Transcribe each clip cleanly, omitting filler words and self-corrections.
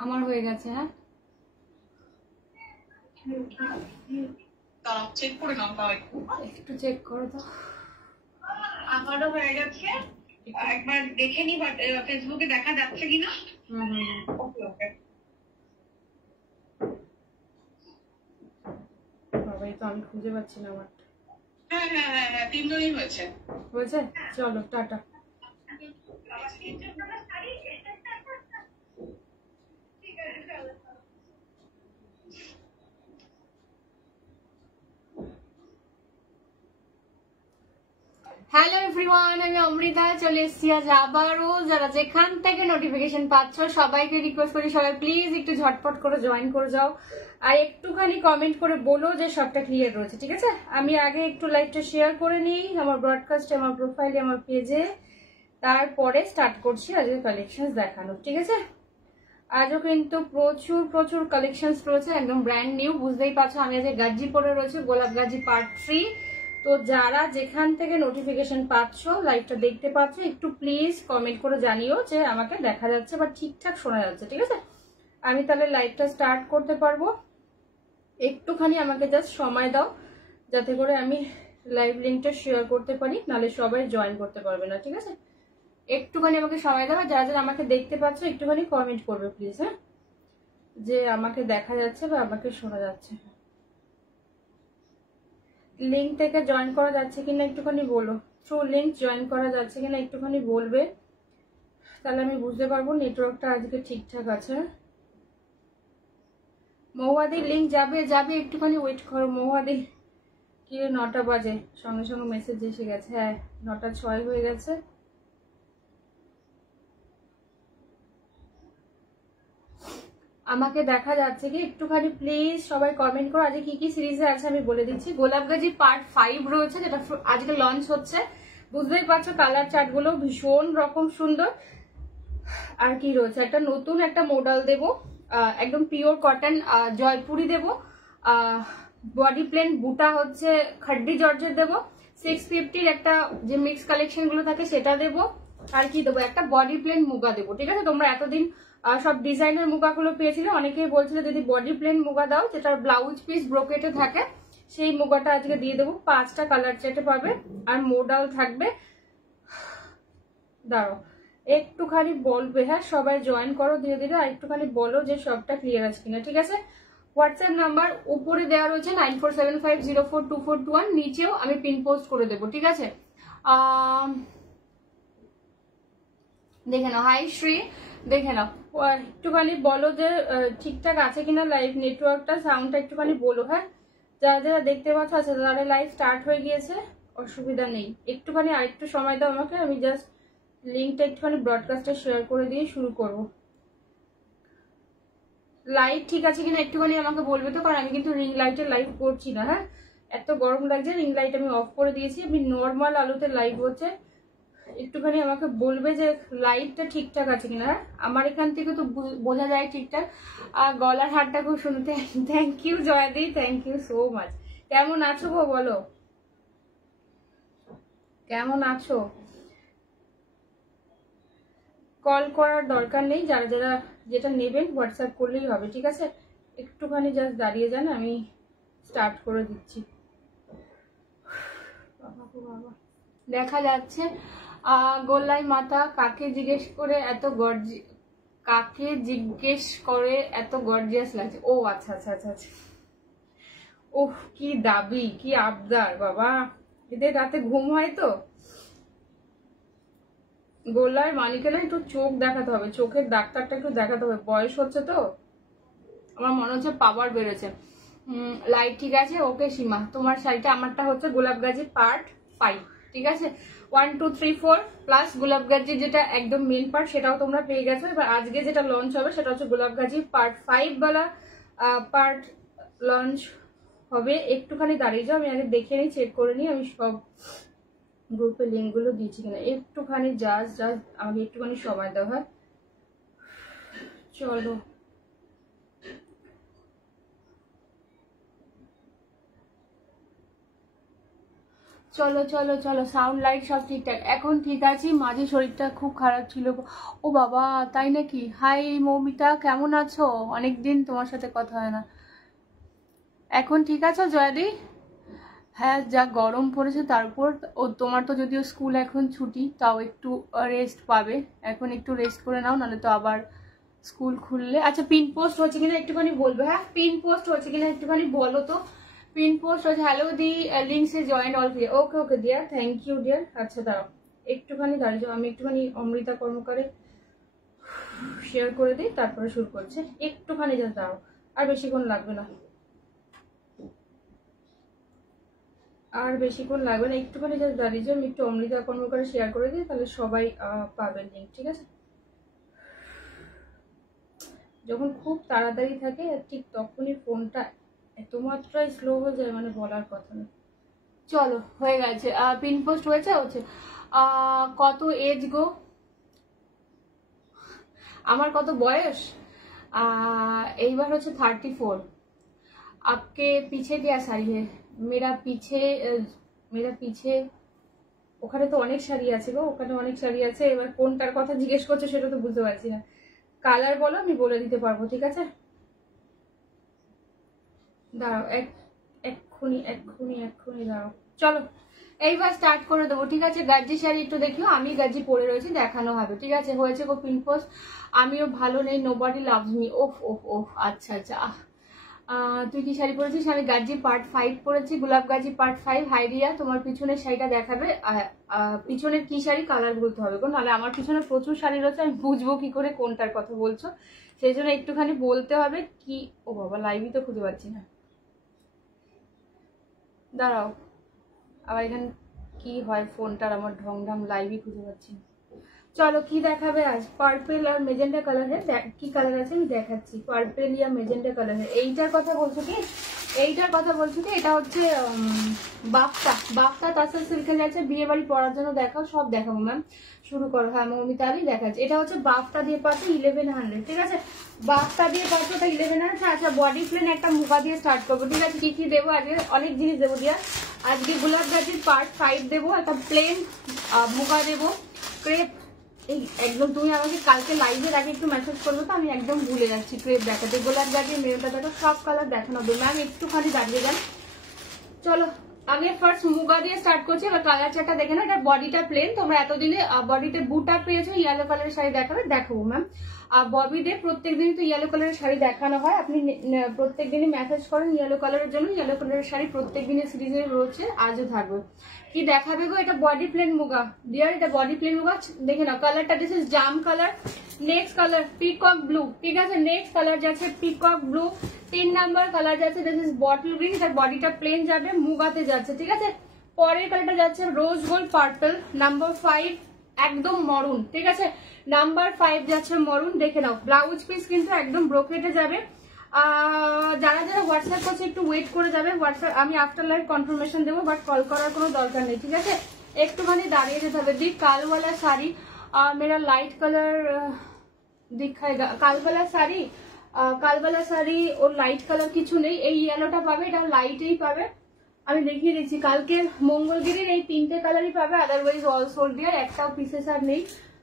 আমার হয়ে গেছে। হ্যাঁ চেক করে নাও, তাও একটু চেক করো তো। আমারও হয়ে গেছে, একবার দেখে নি ফেসবুকে দেখা যাচ্ছে কিনা। ওকে ওকে। বাবা এই তো আমি খুঁজে পাচ্ছি না আমার। হ্যাঁ হ্যাঁ হ্যাঁ হ্যাঁ, তিনজনই হয়েছে। হয়েছে, চলো টাটা। হ্যালো এভরিওয়ান, আমি অমৃতা চলে এসেছি আজ আবারও। যারা যেখান থেকে নোটিফিকেশন পাচ্ছ সবাইকে রিকোয়েস্ট করি সবাই প্লিজ একটু ঝটপট করে জয়েন করে যাও, আর একটুখানি কমেন্ট করে বলো যে সবটা ক্লিয়ার রয়েছে, ঠিক আছে? আমি আগে একটু লাইভটা শেয়ার করে নিই আমার ব্রডকাস্টে, আমার প্রোফাইলে, আমার পেজে, তারপরে স্টার্ট করছি আজকে কালেকশন দেখানো, ঠিক আছে? আজও কিন্তু প্রচুর প্রচুর কালেকশন রয়েছে, একদম ব্র্যান্ড নিউ। বুঝতেই পারছো আমি আজকে গাজি পরে রয়েছে, গোলাপ গাজি পার্ট 3। তো যারা যেখান থেকে নোটিফিকেশন পাচ্ছ, লাইভটা দেখতে পাচ্ছ, একটু প্লিজ কমেন্ট করে জানিও যে আমাকে দেখা যাচ্ছে বা ঠিকঠাক শোনা যাচ্ছে, ঠিক আছে? আমি তাহলে লাইভটা স্টার্ট করতে পারবো। একটুখানি আমাকে জাস্ট সময় দাও যাতে করে আমি লাইভ লিঙ্কটা শেয়ার করতে পারি, নাহলে সবাই জয়েন করতে পারবে না, ঠিক আছে? একটুখানি আমাকে সময় দেওয়া, যারা যারা আমাকে দেখতে পাচ্ছ একটুখানি কমেন্ট করবে প্লিজ, হ্যাঁ, যে আমাকে দেখা যাচ্ছে বা আমাকে শোনা যাচ্ছে। লিঙ্ক থেকে জয়েন করা যাচ্ছে কিনা একটুখানি বলো, থ্রু লিঙ্ক জয়েন করা যাচ্ছে কিনা একটুখানি বলবে, তাহলে আমি বুঝতে পারবো নেটওয়ার্কটা আজকে ঠিকঠাক আছে। মহুয়াদির লিঙ্ক যাবে যাবে, একটুখানি ওয়েট করো মহুয়াদি। কি 9টা বাজে, সঙ্গে সঙ্গে মেসেজ এসে গেছে। হ্যাঁ 9টা 6 হয়ে গেছে। আমাকে দেখা যাচ্ছে কি একটুখানি প্লিজ সবাই কমেন্ট করো। আজকে কি কি সিরিজে আছে আমি বলে দিচ্ছি। গোলাপগাজি পার্ট 5 রয়েছে, যেটা আজকে লঞ্চ হচ্ছে। বুঝতেই পারছো কালার চার্ট গুলো ভীষণ রকম সুন্দর। আর কি রয়েছে, একটা নতুন একটা মডেল দেবো, একদম পিওর কটন জয়পুরি দেবো, বডি প্লেন বুটা হচ্ছে খাড্ডি জর্জের দেবো, 650-র একটা যে মিক্স কালেকশন গুলো থাকে সেটা দেবো। আর কি দেবো, একটা বডি প্লেন মুগা দেবো, ঠিক আছে? তোমরা এতদিন সব ডিজাইনার মুগাগুলো পেয়েছিলে, অনেকেই বলছিল যদি বডি প্লেন মুগা দাও যেটা ব্লাউজ পিস ব্রোকেটে থাকে, সেই মুগাটা আজকে দিয়ে দেবো। 5টা কালার চেটে পাবে আর মডেল থাকবে। দাঁড়াও একটুখানি বলবে, হ্যাঁ সবাই জয়েন করো ধীরে ধীরে, আর একটুখানি বলো যে সবটা ক্লিয়ার আছে কিনা, ঠিক আছে? হোয়াটসঅ্যাপ নাম্বার উপরে দেওয়া রয়েছে 9475042421, নিচেও আমি পিন পোস্ট করে দেবো, ঠিক আছে? দেখে নাও, হাই শ্রী, দেখে নাও একটুখানি বলো যে ঠিকঠাক আছে কিনা লাইভ নেটওয়ার্কটা, সাউন্ডটা একটুখানি বলো, হ্যাঁ? যারা যারা দেখতে পাচ্ছ আছে তারা লাইভ স্টার্ট হয়ে গিয়েছে, অসুবিধা নেই। একটুখানি আরেকটু সময় দাও আমাকে, আমি জাস্ট লিঙ্কটা একটুখানি ব্রডকাস্টে শেয়ার করে দিয়ে শুরু করব। লাইট ঠিক আছে কিনা একটুখানি আমাকে বলবে তো, কারণ আমি কিন্তু রিং লাইটে লাইভ করছি না। হ্যাঁ এত গরম লাগছে, রিং লাইট আমি অফ করে দিয়েছি, আমি নর্মাল আলোতে লাইভ হচ্ছে। একটুখানি আমাকে বলবে যে লাইটটা ঠিকঠাক আছে কিনা। হ্যাঁ আমার এখান থেকে তো বোঝা যায় ঠিকঠাক, আর গলার হারটা খুব শুনতে। থ্যাংক ইউ জয়দি, থ্যাংক ইউ সো মাচ। কেমন আছো গো বলো, কেমন আছো? কল করার দরকার নেই, যারা যারা যেটা নেবেন হোয়াটসঅ্যাপ করলেই হবে, ঠিক আছে? একটুখানি জাস্ট দাঁড়িয়ে যান, আমি স্টার্ট করে দিচ্ছি। দেখা যাচ্ছে গোল্লাই মাথা কাকে জিজ্ঞেস করে এত কাকে জিজ্ঞেস করে এত গর্জিয়াস লাগছে? ও আচ্ছা আচ্ছা আচ্ছা আচ্ছা, ওহ কি দাবি, কি আবদার বাবা, এদের রাতে ঘুম হয় তো? গোল্লার মালিকে না একটু চোখ দেখাতে হবে, চোখের ডাক্তারটা একটু দেখাতে হবে, বয়স হচ্ছে তো, আমার মনে হচ্ছে পাওয়ার বেড়েছে। লাইট ঠিক আছে, ওকে সীমা, তোমার শাড়িটা, আমারটা হচ্ছে গোলাপগাজি পার্ট 5, ঠিক আছে? 1 2 3 4 প্লাস গোলাপগাজি যেটা একদম মেন পার্ট সেটাও তোমরা পেয়ে গেছো। এবার আজকে যেটা লঞ্চ হবে সেটা হচ্ছে গোলাপগাজি পার্ট 5 বালা পার্ট লঞ্চ হবে। একটুখানি দাঁড়িয়ে যাও, আমি আগে দেখে নিই, চেক করে নিই আমি সব গ্রুপে লিঙ্কগুলো দিয়েছি কিনা। একটুখানি জাস্ট আমাকে একটুখানি সময় দাও, হ্যাঁ? চলো চলো চলো চলো, সাউন্ড লাইট সব ঠিকঠাক, এখন ঠিক আছি। মাঝে শরীরটা খুব খারাপ ছিল। ও বাবা, তাই নাকি? হাই মৌমিতা, কেমন আছো? অনেকদিন তোমার সাথে কথা হয় না। এখন ঠিক আছো জয়াদি? হ্যাঁ, যা গরম পড়েছে তারপর। ও তোমার তো যদিও স্কুল এখন ছুটি, তাও একটু রেস্ট পাবে। এখন একটু রেস্ট করে নাও, নাহলে তো আবার স্কুল খুললে। আচ্ছা, পিন পোস্ট হচ্ছে কিনা একটুখানি বলবে? হ্যাঁ, পিন পোস্ট হচ্ছে কিনা একটুখানি বলো তো। পিন পোস্ট হচ্ছে। হ্যালো দি, লিঙ্কস এ joint all clear. Okay okay dear, thank you dear. আচ্ছা দাঁড়াও একটুখানি দাঁড়িয়ে, আমি একটুখানি অমৃতা কর্মকারে শেয়ার করে দিই, তারপরে শুরু করছে। একটুখানি যা দাঁড়াও, আর বেশিক্ষণ লাগবে না, আর বেশিক্ষণ লাগবে না, একটুখানি যা দাঁড়িয়ে যাও। আমি একটু অমৃতা কর্মকারে শেয়ার করে দিই, তাহলে সবাই পাবেন লিঙ্ক, ঠিক আছে? যখন খুব তাড়াতাড়ি থাকে ঠিক তখনই ফোনটা এত মাত্রায় স্লো হয়ে যায়, মানে বলার কথা না। চলো, হয়ে গেছে। পিন পোস্ট হচ্ছে। কত এজ গো? আমার কত বয়স? এইবার হচ্ছে 34। आपके पीछे क्या শাড়ি है? मेरा पीछे ওখানে তো অনেক শাড়ি আছে গো, ওখানে অনেক শাড়ি আছে। এবার কোনটার কথা জিজ্ঞেস করছো সেটা তো বুঝতে পারছি না। কালার বলো, আমি বলে দিতে পারবো, ঠিক আছে? দাঁড়াও এক্ষুনি দাঁড়াও। চলো এইবার স্টার্ট করে দেবো, ঠিক আছে? গাজ্জি শাড়ি একটু দেখিও, আমি গাজ্জি পরে রয়েছি, দেখানো হবে, ঠিক আছে? হয়েছে গো পিন পোস্ট। আমিও ভালো নেই, নোবডি লাভস মি। ওফ ওফ ওফ, আচ্ছা আচ্ছা। তুই কি শাড়ি পরেছিস? আমি গাজ্জি পার্ট 5 পরেছি, গোলাপ গাজ্জি পার্ট 5। হাই রিয়া, তোমার পিছনের শাড়িটা দেখাবে। পিছনের কি শাড়ি কালার বলতে হবে গো, নাহলে আমার পিছনে প্রচুর শাড়ি রয়েছে, আমি বুঝবো কি করে কোনটার কথা বলছো। সেই জন্য একটুখানি বলতে হবে কি। ও বাবা, লাইভই তো খুঁজে পাচ্ছি না, দাঁড়াও। আবার এখানে কি হয় ফোনটার, আমার ঢংঢাম, লাইভই খুঁজে পাচ্ছি না। চলো, কি দেখাবে আজ? পার্পেল আর মেজেন্টা কালারের, কি কালার আছে আমি দেখাচ্ছি। পার্পেল ইয়া মেজেন্টা কালারের, এইটার কথা বলছো কি? এইটার কথা বলছো কি? এটা হচ্ছে বাফতা তাসার সিল্কের আছে, বিয়ে বাড়ি পরার জন্য দেখাও, সব দেখাবো ম্যাম। শুরু করো। হ্যাঁ মৌমিতা আলী দেখাচ্ছে। এটা হচ্ছে বাফতা দিয়ে পাচ্ছ 1100, ঠিক আছে? বাফতা দিয়ে পাচ্ছ, ওটা 1100। আচ্ছা, বডি প্লেন একটা মুখা দিয়ে স্টার্ট করবো, ঠিক আছে? কি কি দেবো আজকে? অনেক জিনিস দেবো দিয়া। আজকে গোলাপ গাছের পার্ট 5 দেবো, একটা প্লেন মুখা দেবো, ক্রেপ। এই একদম তুমি আমাকে কালকে লাইভের আগে একটু মেসেজ করবে তো, আমি একদম ভুলে যাচ্ছি ক্রেপ দেখাতে। গোলাপ গাছের মেরুটা দেখো, সব কালার দেখানো হবে ম্যাম, একটুখানি দাঁড়িয়ে যান। চলো আগে ফার্স্ট মুগা দিয়ে স্টার্ট করছি। এবার কালার চারটা দেখে না। এটা বডিটা প্লেন, তোমরা এতদিনে বডিতে বুটা পেয়েছো, ইয়েলো কালারের শাড়ি দেখাবো ম্যাম। আর ববিতে প্রত্যেকদিনই তো ইয়েলো কালারের শাড়ি দেখানো হয়, আপনি প্রত্যেকদিনই মেসেজ করেন ইয়েলো কালারের জন্য। ইয়েলো কালারের শাড়ি প্রত্যেকদিনের সিরিজে রয়েছে, আজও থাকবে। কি দেখাবে গো? এটা বডি প্লেন মুগা ডিয়ার, এটা বডি প্লেন মুগা, দেখে নাও কালারটা। This is jam colour. Next colour peacock blue, ঠিক আছে? নেক্সট কালার যাচ্ছে পিকক ব্লু। 3 নাম্বার কালার যাচ্ছে দিস ইজ বটল গ্রিন, তার বডিটা প্লেন যাবে, মুগাতে যাচ্ছে, ঠিক আছে? পরের কালারটা যাচ্ছে রোজ গোল্ড পার্পল। নাম্বার 5 একদম মরুন, ঠিক আছে? নাম্বার 5 যাচ্ছে মরুন, দেখে নাও। ব্লাউজ পিস কিন্তু একদম ব্রোকেটে যাবে। যারা যারা হোয়াটসঅ্যাপ করছে একটু ওয়েট করে যাবে। হোয়াটসঅ্যাপ আমি আফটার লাইভ কনফার্মেশন দেবো, বাট কল করার কোনো দরকার নেই, ঠিক আছে? একটুখানি দাঁড়িয়ে যেতে হবে। দি কালওয়ালা শাড়ি, মেরা লাইট কালার দিখাएगा। কালওয়ালা শাড়ি, কালওয়ালা শাড়ি ওর লাইট কালার কিছু নেই, এই ইয়েলোটা পাবে, এটা লাইটেই পাবে। আমি দেখিয়ে দিচ্ছি, কালকে মঙ্গলগিরির এই 3টে কালারই পাবে, আদারওয়াইজ অল সোল্ড ডিয়ার, একটাও পিসেস আর নেই,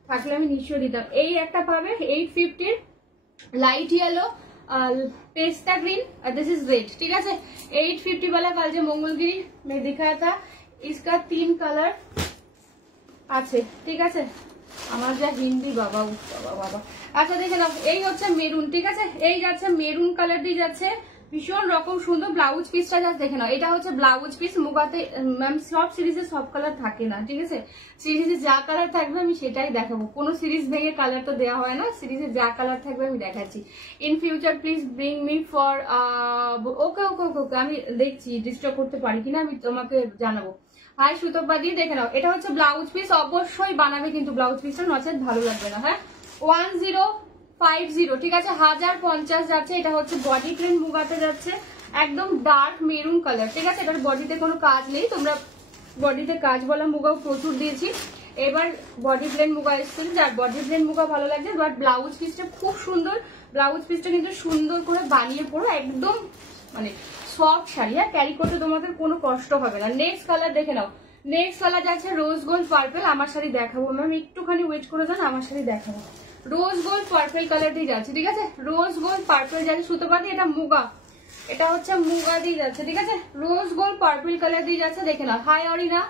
থাকলে আমি নিশ্চয়ই দিতাম। এই একটা পাবে 850 লাইট ইয়েলো, पेस्ता ग्रीन और दिस इज रेड, ठीक है? 850 वाला कल जो मंगलगिरी में दिखाया था, इसका 3 कलर আছে, ঠিক আছে? আমার যা হিন্দি বাবা, বাবা। আচ্ছা দেখে নাও, এই হচ্ছে মেরুন, ঠিক আছে? এই যাচ্ছে মেরুন কালার দিয়ে যাচ্ছে, ভীষণ রকম সুন্দর। ব্লাউজ পিসটা যা দেখে নাও, এটা হচ্ছে ব্লাউজ পিস মুগাতে। ম্যাম সব সিরিজে সব কালার থাকে না, ঠিক আছে? সিরিজে যা কালার থাকবে আমি সেটাই দেখাবো, কোনো সিরিজ ভেঙে কালার তো দেওয়া হয় না, সিরিজে যা কালার থাকবে আমি দেখাচ্ছি। In future please bring me for okay okay okay okay, আমি দেখছি ডিস্টার্ব করতে পারি কিনা, আমি তোমাকে জানাবো। হাই সুতপা দিয়ে দেখে নাও, এটা হচ্ছে ব্লাউজ পিস, অবশ্যই বানাবে কিন্তু ব্লাউজ পিসটা, নচেত ভালো লাগবে না। হ্যাঁ 1050, ঠিক আছে? 1050 যাচ্ছে। এটা হচ্ছে বডি প্লেন মুগাতে যাচ্ছে, একদম ডার্ক মেরুন কালার, ঠিক আছে? এটার বডিতে কোনো কাজ নেই, তোমরা বডিতে কাজ বলা মুগাও প্রচুর দিয়েছি। এবার বডি প্লেন মুগা এসেছিল, যার বডি প্লেন মুগা ভালো লাগছে। বাট ব্লাউজ পিসটা খুব সুন্দর, ব্লাউজ পিসটা কিন্তু সুন্দর করে বানিয়ে পড়ো, একদম মানে সফট শাড়ি। হ্যাঁ, ক্যারি করতে তোমাদের কোনো কষ্ট হবে না। নেক্সট কালার দেখে নাও, নেক্সট কালার যাচ্ছে রোজ গোল্ড পার্পল। আমার শাড়ি দেখাবো ম্যাম, একটুখানি ওয়েট করে যান, আমার শাড়ি দেখাবো। রোজ গোল্ড পার্পল কালার দিয়ে যাচ্ছে, ঠিক আছে, রোজ গোল্ড পার্পল যাচ্ছে সুতোপাতি, এটা মুগা, এটা হচ্ছে মুগা দিয়ে যাচ্ছে, ঠিক আছে, রোজ গোল্ড পার্পল কালার দিয়ে যাচ্ছে। দেখে না, হাই অরিনা,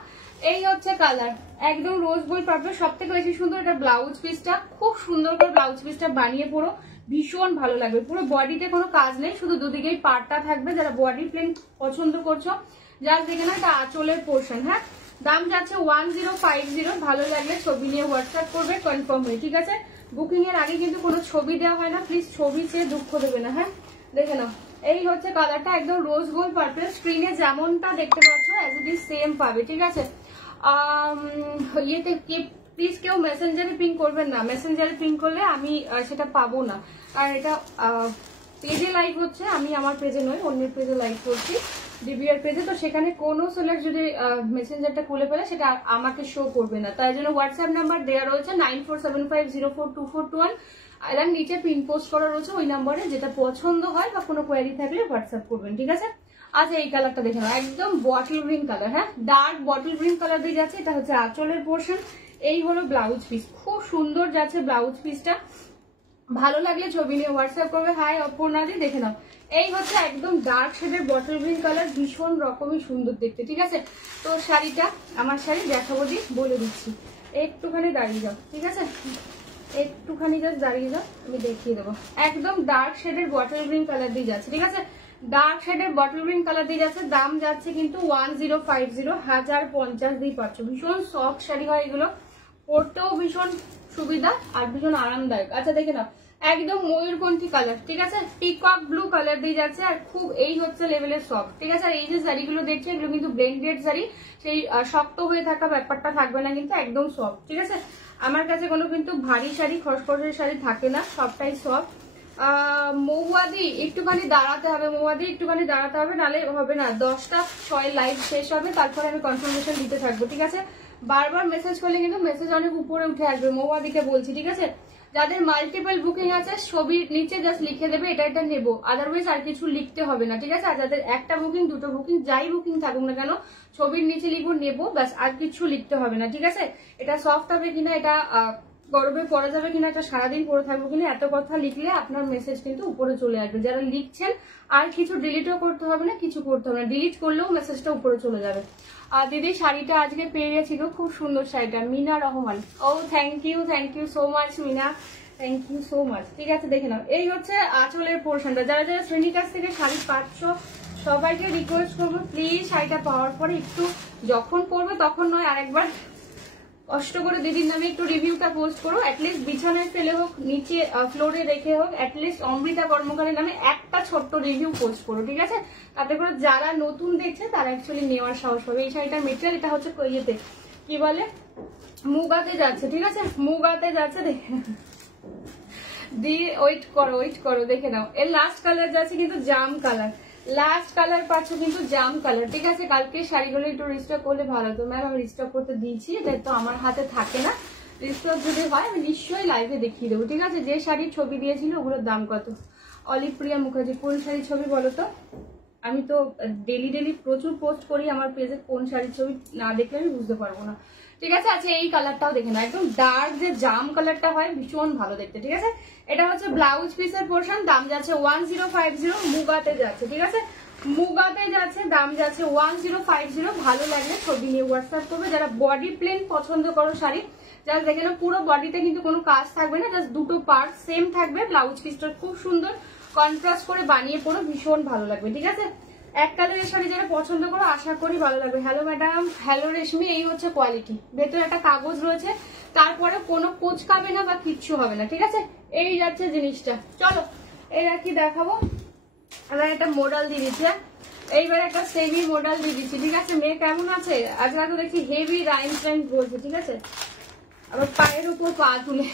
এই হচ্ছে কালার, একদম রোজ গোল্ড পার্পল। সব থেকে বেশি সুন্দর এটা ব্লাউজ পিসটা, খুব সুন্দর করে ব্লাউজ পিসটা বানিয়ে পড়ো, ভীষণ ভালো লাগবে। পুরো বডিতে কোনো কাজ নেই, শুধু দুদিকেই পাড়টা থাকবে। যারা বডি প্লেন পছন্দ করছো, যার দেখে না এটা আঁচলের পোর্শন। হ্যাঁ, দাম যাচ্ছে 1050। ভালো লাগলে ছবি নিয়ে হোয়াটসঅ্যাপ করবে কনফার্ম হয়ে, ঠিক আছে। বুকিং এর আগে কিন্তু কোনো ছবি দেওয়া হয় না, প্লিজ ছবি চেয়ে দুঃখ দেবে না। হ্যাঁ, দেখে নাও, এই হচ্ছে কালারটা, একদম রোজ গোল্ড পার্পল। স্ক্রিনে যেমনটা দেখতে পাচ্ছ অ্যাজ ইট ইজ সেম পাবে, ঠিক আছে। ইয়েতে প্লিজ কেউ মেসেঞ্জারে পিং করবেন না, মেসেঞ্জারে পিং করলে আমি সেটা পাবো না, কারণ এটা পেজে লাইভ হচ্ছে, আমি আমার পেজে নয় অন্যের পেজে লাইভ করছি, ডিবিআর পেজে, তো সেখানে কোনো সেলার যদি মেসেঞ্জারটা খুলে ফেলে সেটা আমাকে শো করবে না। তাই জন্য হোয়াটসঅ্যাপ নাম্বার দেওয়া রয়েছে 9475042421, আর নিচে পিন পোস্ট করা রয়েছে, ওই নাম্বারে যেটা পছন্দ হয় বা কোনো কোয়ারি থাকলে হোয়াটসঅ্যাপ করবেন, ঠিক আছে। আচ্ছা, এই কালারটা দেখে নাও, একদম বটল গ্রিন কালার। হ্যাঁ, ডার্ক বটল গ্রিন কালার দিয়ে যাচ্ছে, এটা হচ্ছে আঁচলের পোর্শন, এই হলো ব্লাউজ পিস, খুব সুন্দর যাচ্ছে ব্লাউজ পিসটা। ভালো লাগলে ছবি নিয়ে হোয়াটসঅ্যাপ করবে। হাই অপর্ণাদি, দেখে নাও, এই হচ্ছে একদম ডার্ক শেডের বটল গ্রিন কালার, ভীষণ রকমই সুন্দর দেখতে, ঠিক আছে। তো শাড়িটা, আমার শাড়ি দেখাবো, দি বলে দিচ্ছি, একটুখানি দাঁড়িয়ে যাও, ঠিক আছে, একটুখানি জাস্ট দাঁড়িয়ে যাও, আমি দেখিয়ে দেবো। একদম ডার্ক শেডের বটল গ্রিন কালার দিয়ে যাচ্ছে, ঠিক আছে, ডার্ক শেডের বটল গ্রিন কালার দিয়ে যাচ্ছে। দাম যাচ্ছে কিন্তু 1050, 1050 দিয়ে পাচ্ছ। ভীষণ সফট শাড়ি হয় এগুলো, পরতেও ভীষণ সুবিধা আর ভীষণ আরামদায়ক। আচ্ছা, দেখে নাও, একদম ময়ূরকণ্ঠী কালার, ঠিক আছে, পিকক ব্লু কালার দিয়ে যাচ্ছে, আর খুব এই হচ্ছে লেভেলের সফট, ঠিক আছে। আর এই যে শাড়িগুলো দেখছে এগুলো কিন্তু ব্লেন্ডেড শাড়ি, সেই শক্ত হয়ে থাকা ব্যাপারটা থাকবে না, কিন্তু একদম সফট, ঠিক আছে। আমার কাছে কোনো কিন্তু ভারী শাড়ি, খসখসের শাড়ি থাকে না, সবটাই সফট। মৌয়াদি একটুখানি দাঁড়াতে হবে, মৌয়াদি একটুখানি দাঁড়াতে হবে, নালে হবে না। 10টা 6 লাইভ শেষ হবে, তারপরে আমি কনফার্মেশন দিতে থাকবো, ঠিক আছে। বারবার মেসেজ করলে কিন্তু মেসেজ অনেক উপরে উঠে আসবে, মৌয়াদিকে বলছি, ঠিক আছে। যাদের মাল্টিপল বুকিং আছে ছবির নিচে জাস্ট লিখে দেবে এটা এটা নেবো, আদারওয়াইজ আর কিছু লিখতে হবে না, ঠিক আছে। আর যাদের একটা বুকিং, দুটো বুকিং, যাই বুকিং থাকুক না কেন, ছবির নিচে লিখবো নেবো, ব্যাস, আর কিছু লিখতে হবে না, ঠিক আছে। এটা সফট হবে কিনা, এটা গরমে পরা যাবে কিনা, এটা সারাদিন পরে থাকবো কিনা, এত কথা লিখলে আপনার মেসেজ কিন্তু উপরে চলে আসবে। যারা লিখছেন আর কিছু ডিলিটও করতে হবে না, কিছু করতে হবে না, ডিলিট করলেও মেসেজটা উপরে চলে যাবে। আর দিদি শাড়িটা আজকে পেয়ে গেছি গো, খুব সুন্দর শাড়িটা, Mina Rahman. Oh thank you so much Mina, thank you so much, ঠিক আছে। দেখে নাও, এই হচ্ছে আঁচলের পোর্শনটা। যারা যারা শ্রেণীর কাছ থেকে শাড়ি পাচ্ছ সবাইকে রিকোয়েস্ট করবো, প্লিজ শাড়িটা পাওয়ার পরে একটু, যখন পরবে তখন নয়, আরেকবার কষ্ট করে দিদির নামে একটু রিভিউটা পোস্ট করো, অ্যাটলিস্ট বিছানায় ফেলে হোক, নিচে ফ্লোরে রেখে হোক, অ্যাটলিস্ট অমৃতা কর্মকারের নামে একটা ছোট্ট রিভিউ পোস্ট করো, ঠিক আছে। তাতে করে যারা নতুন দেখছে তারা অ্যাকচুয়ালি নেওয়ার সাহস হবে। এই শাড়িটার মেটেরিয়াল, এটা হচ্ছে ইয়েতে কি বলে, মুগাতে যাচ্ছে, ঠিক আছে, মুগাতে যাচ্ছে। দিয়ে ওয়েট করো, দেখে নাও, এর লাস্ট কালার যাচ্ছে কিন্তু জাম কালার, লাস্ট কালার পাচ্ছ কিন্তু জাম কালার, ঠিক আছে। কালকে শাড়িগুলো একটু রিস্টক করলে ভালো হতো ম্যাম, আমি রিস্টক করতে দিয়েছি, এটা তো আমার হাতে থাকে না, রিস্টক যদি হয় আমি নিশ্চয়ই লাইভে দেখিয়ে দেবো, ঠিক আছে। যে শাড়ির ছবি দিয়েছিল ওগুলোর দাম কত। অলিভ প্রিয়া মুখার্জি, কোন শাড়ির ছবি বলো তো, আমি তো ডেলি প্রচুর পোস্ট করি আমার পেজে, কোন শাড়ির ছবি না দেখলে আমি বুঝতে পারবো না, ঠিক আছে। আচ্ছা, এই কালারটাও দেখে না, একদম ডার্ক যে জাম কালারটা হয় ভীষণ ভালো দেখতে, ঠিক আছে। এটা হচ্ছে ব্লাউজ পিসের পোর্শন, দাম যাচ্ছে 1050, মুগাতে যাচ্ছে, ঠিক আছে, মুগাতে যাচ্ছে, দাম যাচ্ছে 1050। ভালো লাগলে ছবি নিয়ে হোয়াটসঅ্যাপ করবে। যারা বডি প্লেন পছন্দ করো শাড়ি, যারা দেখে না পুরো বডিতে কিন্তু কোনো কাজ থাকবে না, জাস্ট দুটো পার্ট সেম থাকবে, ব্লাউজ পিসটা খুব সুন্দর কন্ট্রাস্ট করে বানিয়ে পড়ো, ভীষণ ভালো লাগবে, ঠিক আছে। এক কালারের শাড়ি যারা পছন্দ করো আশা করি ভালো লাগবে। হ্যালো ম্যাডাম, হ্যালো রেশমি, এই হচ্ছে কোয়ালিটি, ভেতরে একটা কাগজ রয়েছে, তারপরে কোনো কোচকাবে না বা কিচ্ছু হবে না, ঠিক আছে। এই যাচ্ছে জিনিসটা, চলো এরা কি দেখাবো, আমরা একটা মডেল দিয়ে দিচ্ছি, এইবার একটা সেমি মডেল দিয়ে দিচ্ছি, ঠিক আছে। মেয়ে কেমন আছে, আজকাল তো দেখছি হেভি রাইন বলছে, ঠিক আছে, আবার পায়ের উপর পা তুলে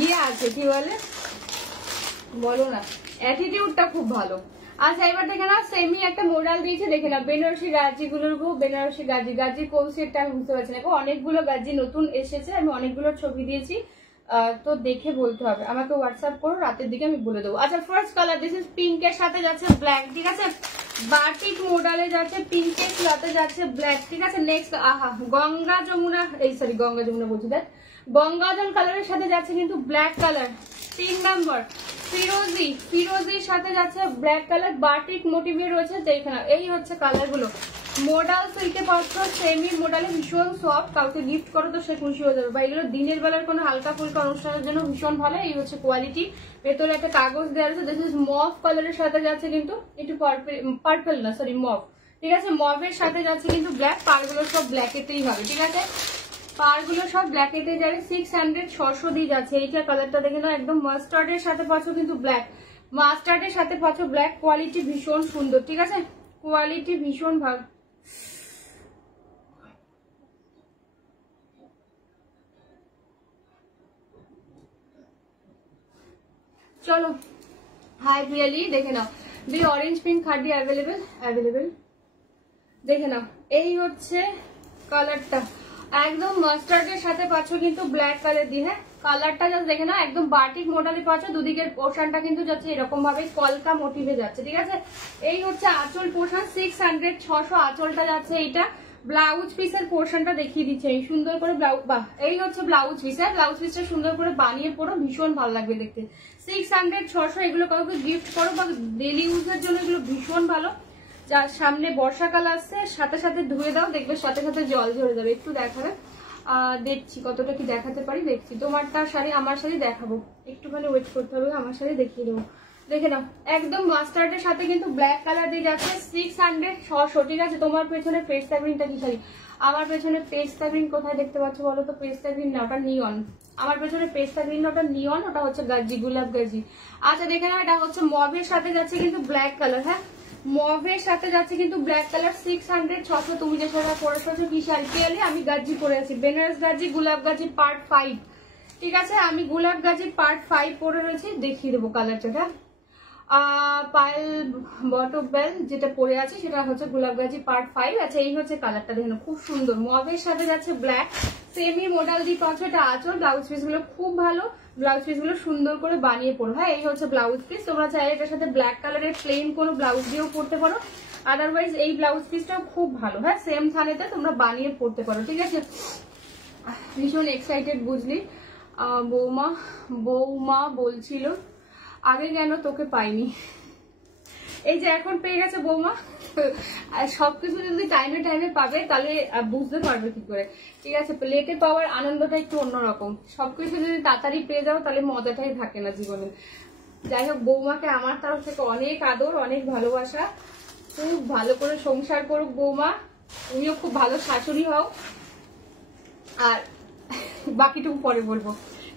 ইয়ে আছে, কি বলে বলো না, অ্যাটিটিউডটা খুব ভালো। আচ্ছা, এবার দেখে না, সেমি একটা মডেল দিয়েছে, দেখে না, বেনারসি গাজি গুলোর উপর, বেনারসি গাজি কোন সেটটা আমি বুঝতে পারছি না, অনেকগুলো গাজি নতুন এসেছে, আমি অনেকগুলোর ছবি দিয়েছি, তো দেখে বলতে হবে, আমাকে হোয়াটসঅ্যাপ করো, রাতের দিকে আমি বলে দেবো। আচ্ছা, ফার্স্ট কালার, দিস ইজ পিঙ্কের সাথে যাচ্ছে ব্ল্যাক, ঠিক আছে, বাটিক মডেলে যাচ্ছে, পিঙ্কের ক্লথে যাচ্ছে ব্ল্যাক, ঠিক আছে। নেক্সট আহা গঙ্গা যমুনা, এই সরি গঙ্গা যমুনা বলছি, দেখ গঙ্গাজল কালারের সাথে যাচ্ছে কিন্তু ব্ল্যাক কালার। 3 নাম্বার ফিরোজি, ফিরোজির সাথে যাচ্ছে ব্ল্যাক কালার, বাটিক মোটিভে রয়েছে। দেখে না, এই হচ্ছে কালার গুলো। মডাল সিল্কে পাচ্ছ, সেমি মডেলে ভীষণ সফট, কাউকে গিফট করো তো সে খুশি হয়ে যাবে। বা এগুলো দিনের বেলার কোনো হালকা ফুলকা অনুষ্ঠানের জন্য ভীষণ ভালো। এই হচ্ছে কোয়ালিটি। ভেতরে একটা কাগজ দেওয়া আছে। দিস ইজ মভ কালারের সাথে যাচ্ছে কিন্তু একটু পার্পল না সরি মভ, ঠিক আছে। মভের সাথে যাচ্ছে কিন্তু ব্ল্যাক, পারগুলো সব ব্ল্যাকেতেই হবে, ঠিক আছে। পারগুলো সব ব্ল্যাকেতে যাবে। 600 600 দিয়ে যাচ্ছে। এইটা কালারটা দেখে নাও, একদম মাস্টার্ডের সাথে পাচ্ছ কিন্তু ব্ল্যাক, মাস্টার্ডের সাথে পাচ্ছ ব্ল্যাক। কোয়ালিটি ভীষণ সুন্দর, ঠিক আছে, কোয়ালিটি ভীষণ ভালো। চলো হাই প্রিয়ালি দেখে নাও, দি অরেঞ্জ পিঙ্ক খাডি অ্যাভেলেবেল দেখে নাও। এই হচ্ছে কালারটা, একদম মাস্টার্ডের সাথে পাচ্ছ কিন্তু ব্ল্যাক কালার দিয়ে। হ্যাঁ কালারটা জাস্ট দেখে নাও, একদম বাটিক মডেলে পাচ্ছ। দুদিকের পোর্শনটা কিন্তু যাচ্ছে এরকম ভাবে কলকা মোটিভে যাচ্ছে, ঠিক আছে। এই হচ্ছে আঁচল পোর্শন, 600 600 আঁচলটা যাচ্ছে। এইটা ব্লাউজ পিসের পোর্শনটা দেখিয়ে দিচ্ছে এই সুন্দর করে ব্লাউজ, বাহ এই হচ্ছে ব্লাউজ পিস। হ্যাঁ ব্লাউজ পিসটা সুন্দর করে বানিয়ে পড়ো, ভীষণ ভালো লাগবে দেখতে। 600 600 এগুলো কাউকে গিফট করো বা ডেলি ইউজের জন্য এগুলো ভীষণ ভালো। যার সামনে বর্ষাকাল আসছে, সাথে সাথে ধুয়ে দাও, দেখবে সাথে সাথে জল ঝরে যাবে। একটু দেখাবে, দেখছি কতটা কি দেখাতে পারি, দেখছি। তোমার তার শাড়ি আমার শাড়ি দেখাবো, একটুখানি ওয়েট করতে হবে, আমার শাড়ি দেখিয়ে দেবো। দেখে নাও, একদম মাস্টার্ডের সাথে কিন্তু ব্ল্যাক কালার দিয়ে যাচ্ছে। 600 600, ঠিক আছে। তোমার পেছনে পেস্তা গ্রিনটা কি শাড়ি? আমার পেছনে পেস্তা গ্রিন কোথায় দেখতে পাচ্ছ বলো তো? পেস্তা গ্রিন না, ওটা নিয়ন। আমার পেছনে পেস্তা গ্রিন, ওটা নিয়ন, ওটা হচ্ছে গাজি, গোলাপ গাজি। আচ্ছা দেখে নাও, এটা হচ্ছে মভের সাথে যাচ্ছে কিন্তু ব্ল্যাক কালার। হ্যাঁ মভের সাথে যাচ্ছে কিন্তু ব্ল্যাক কালার। 600 600। তুমি যে শাড়ি পরেছো কি শাড়ি? পিয়ালি আমি গাজি পরে আছি, বেনারস গাজি, গোলাপ গাজি পার্ট 5, ঠিক আছে। আমি গোলাপ গাজি পার্ট 5 পরে রয়েছি, দেখিয়ে দেবো কালারটা। পায়েল বটম বেল যেটা পরে আছে সেটা হচ্ছে গোলাপ গাজি পার্ট 5। আচ্ছা এই হচ্ছে কালারটা, দেখেন খুব সুন্দর। মভের সাথে যাচ্ছে ব্ল্যাক, সেমি মডেল দিয়ে পাচ্ছ। এটা আঁচল, ব্লাউজ পিস গুলো খুব ভালো, ব্লাউজ পিস গুলো সুন্দর করে বানিয়ে পড়ো। হ্যাঁ এই হচ্ছে ব্লাউজ পিস। তোমরা চাইলে এটার সাথে ব্ল্যাক কালারের প্লেন কোনো ব্লাউজ দিয়েও পড়তে পারো, আদারওয়াইজ এই ব্লাউজ পিসটাও খুব ভালো। হ্যাঁ সেম থানেতে তোমরা বানিয়ে পড়তে পারো, ঠিক আছে। ভীষণ এক্সাইটেড বুঝলি। বৌমা বলছিল আগে কেন তোকে পাইনি, এই যে এখন পেয়ে গেছে বৌমা। আর সবকিছু যদি টাইমে টাইমে পাবে তাহলে বুঝতে পারবে কি করে, ঠিক আছে। লেটে পাওয়ার আনন্দটা একটু অন্যরকম। সবকিছু যদি তাড়াতাড়ি পেয়ে যাও তাহলে মজাটাই থাকে না জীবনে। যাই হোক, বৌমাকে আমার তরফ থেকে অনেক আদর, অনেক ভালোবাসা। খুব ভালো করে সংসার করুক বৌমা, তুমিও খুব ভালো শাশুড়ি হও। আর বাকিটুকু পরে বলবো,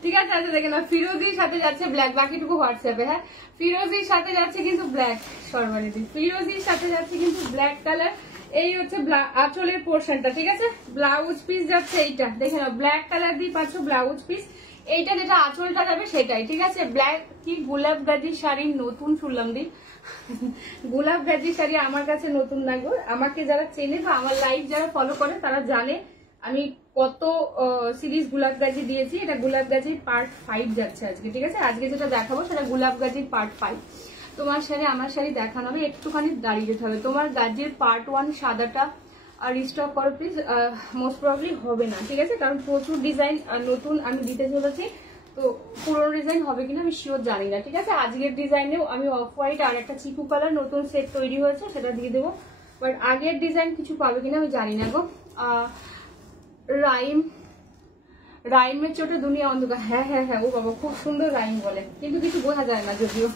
ঠিক আছে। আচ্ছা দেখে না, ফিরোজির সাথে যাচ্ছে ব্ল্যাক, বাকিটুকু হোয়াটসঅ্যাপে। হ্যাঁ ফিরোজির সাথে যাচ্ছে কিন্তু ব্ল্যাক, সর্বানিদি ফিরোজির সাথে যাচ্ছে কিন্তু ব্ল্যাক কালার। এই হচ্ছে আঁচলের পোর্শনটা, ঠিক আছে। ব্লাউজ পিস যাচ্ছে এইটা, দেখে নাও ব্ল্যাক কালার দিয়ে পাচ্ছ ব্লাউজ পিস। এইটা যেটা আঁচলটা যাবে সেটাই, ঠিক আছে। ব্ল্যাক কি গোলাপ গাজি শাড়ি নতুন শুনলাম দি, গোলাপ গাজি শাড়ি আমার কাছে নতুন না গো। আমাকে যারা চেনে বা আমার লাইফ যারা ফলো করে তারা জানে আমি কত সিরিজ গোলাপ গাজি দিয়েছি। এটা গোলাপ গাজির পার্ট 5 যাচ্ছে আজকে, ঠিক আছে। আজকে যেটা দেখাবো সেটা গোলাপ গাজির পার্ট 5। তোমার শাড়ি আমার শাড়ি দেখানো হবে, একটুখানি দাঁড়িয়ে যেতে হবে। তোমার গাজির পার্ট 1 সাদাটা আর রিস্টক করো প্লিজ। মোস্ট প্রবলি হবে না, ঠিক আছে, কারণ প্রচুর ডিজাইন নতুন আমি দিতে চলেছি, তো পুরোনো ডিজাইন হবে কিনা আমি শিওর জানি না, ঠিক আছে। আজকের ডিজাইনেও আমি অফ হোয়াইট আর একটা চিকু কালার নতুন সেট তৈরি হয়েছে সেটা দিয়ে দেবো, বাট আগের ডিজাইন কিছু পাবে কিনা আমি জানি না গো। রাইমের চোটে দুনিয়া অন্ধকার। হ্যাঁ হ্যাঁ হ্যাঁ, ও বাবা খুব সুন্দর রাইম বলে, কিন্তু কিছু বোঝা যায় না, যদিও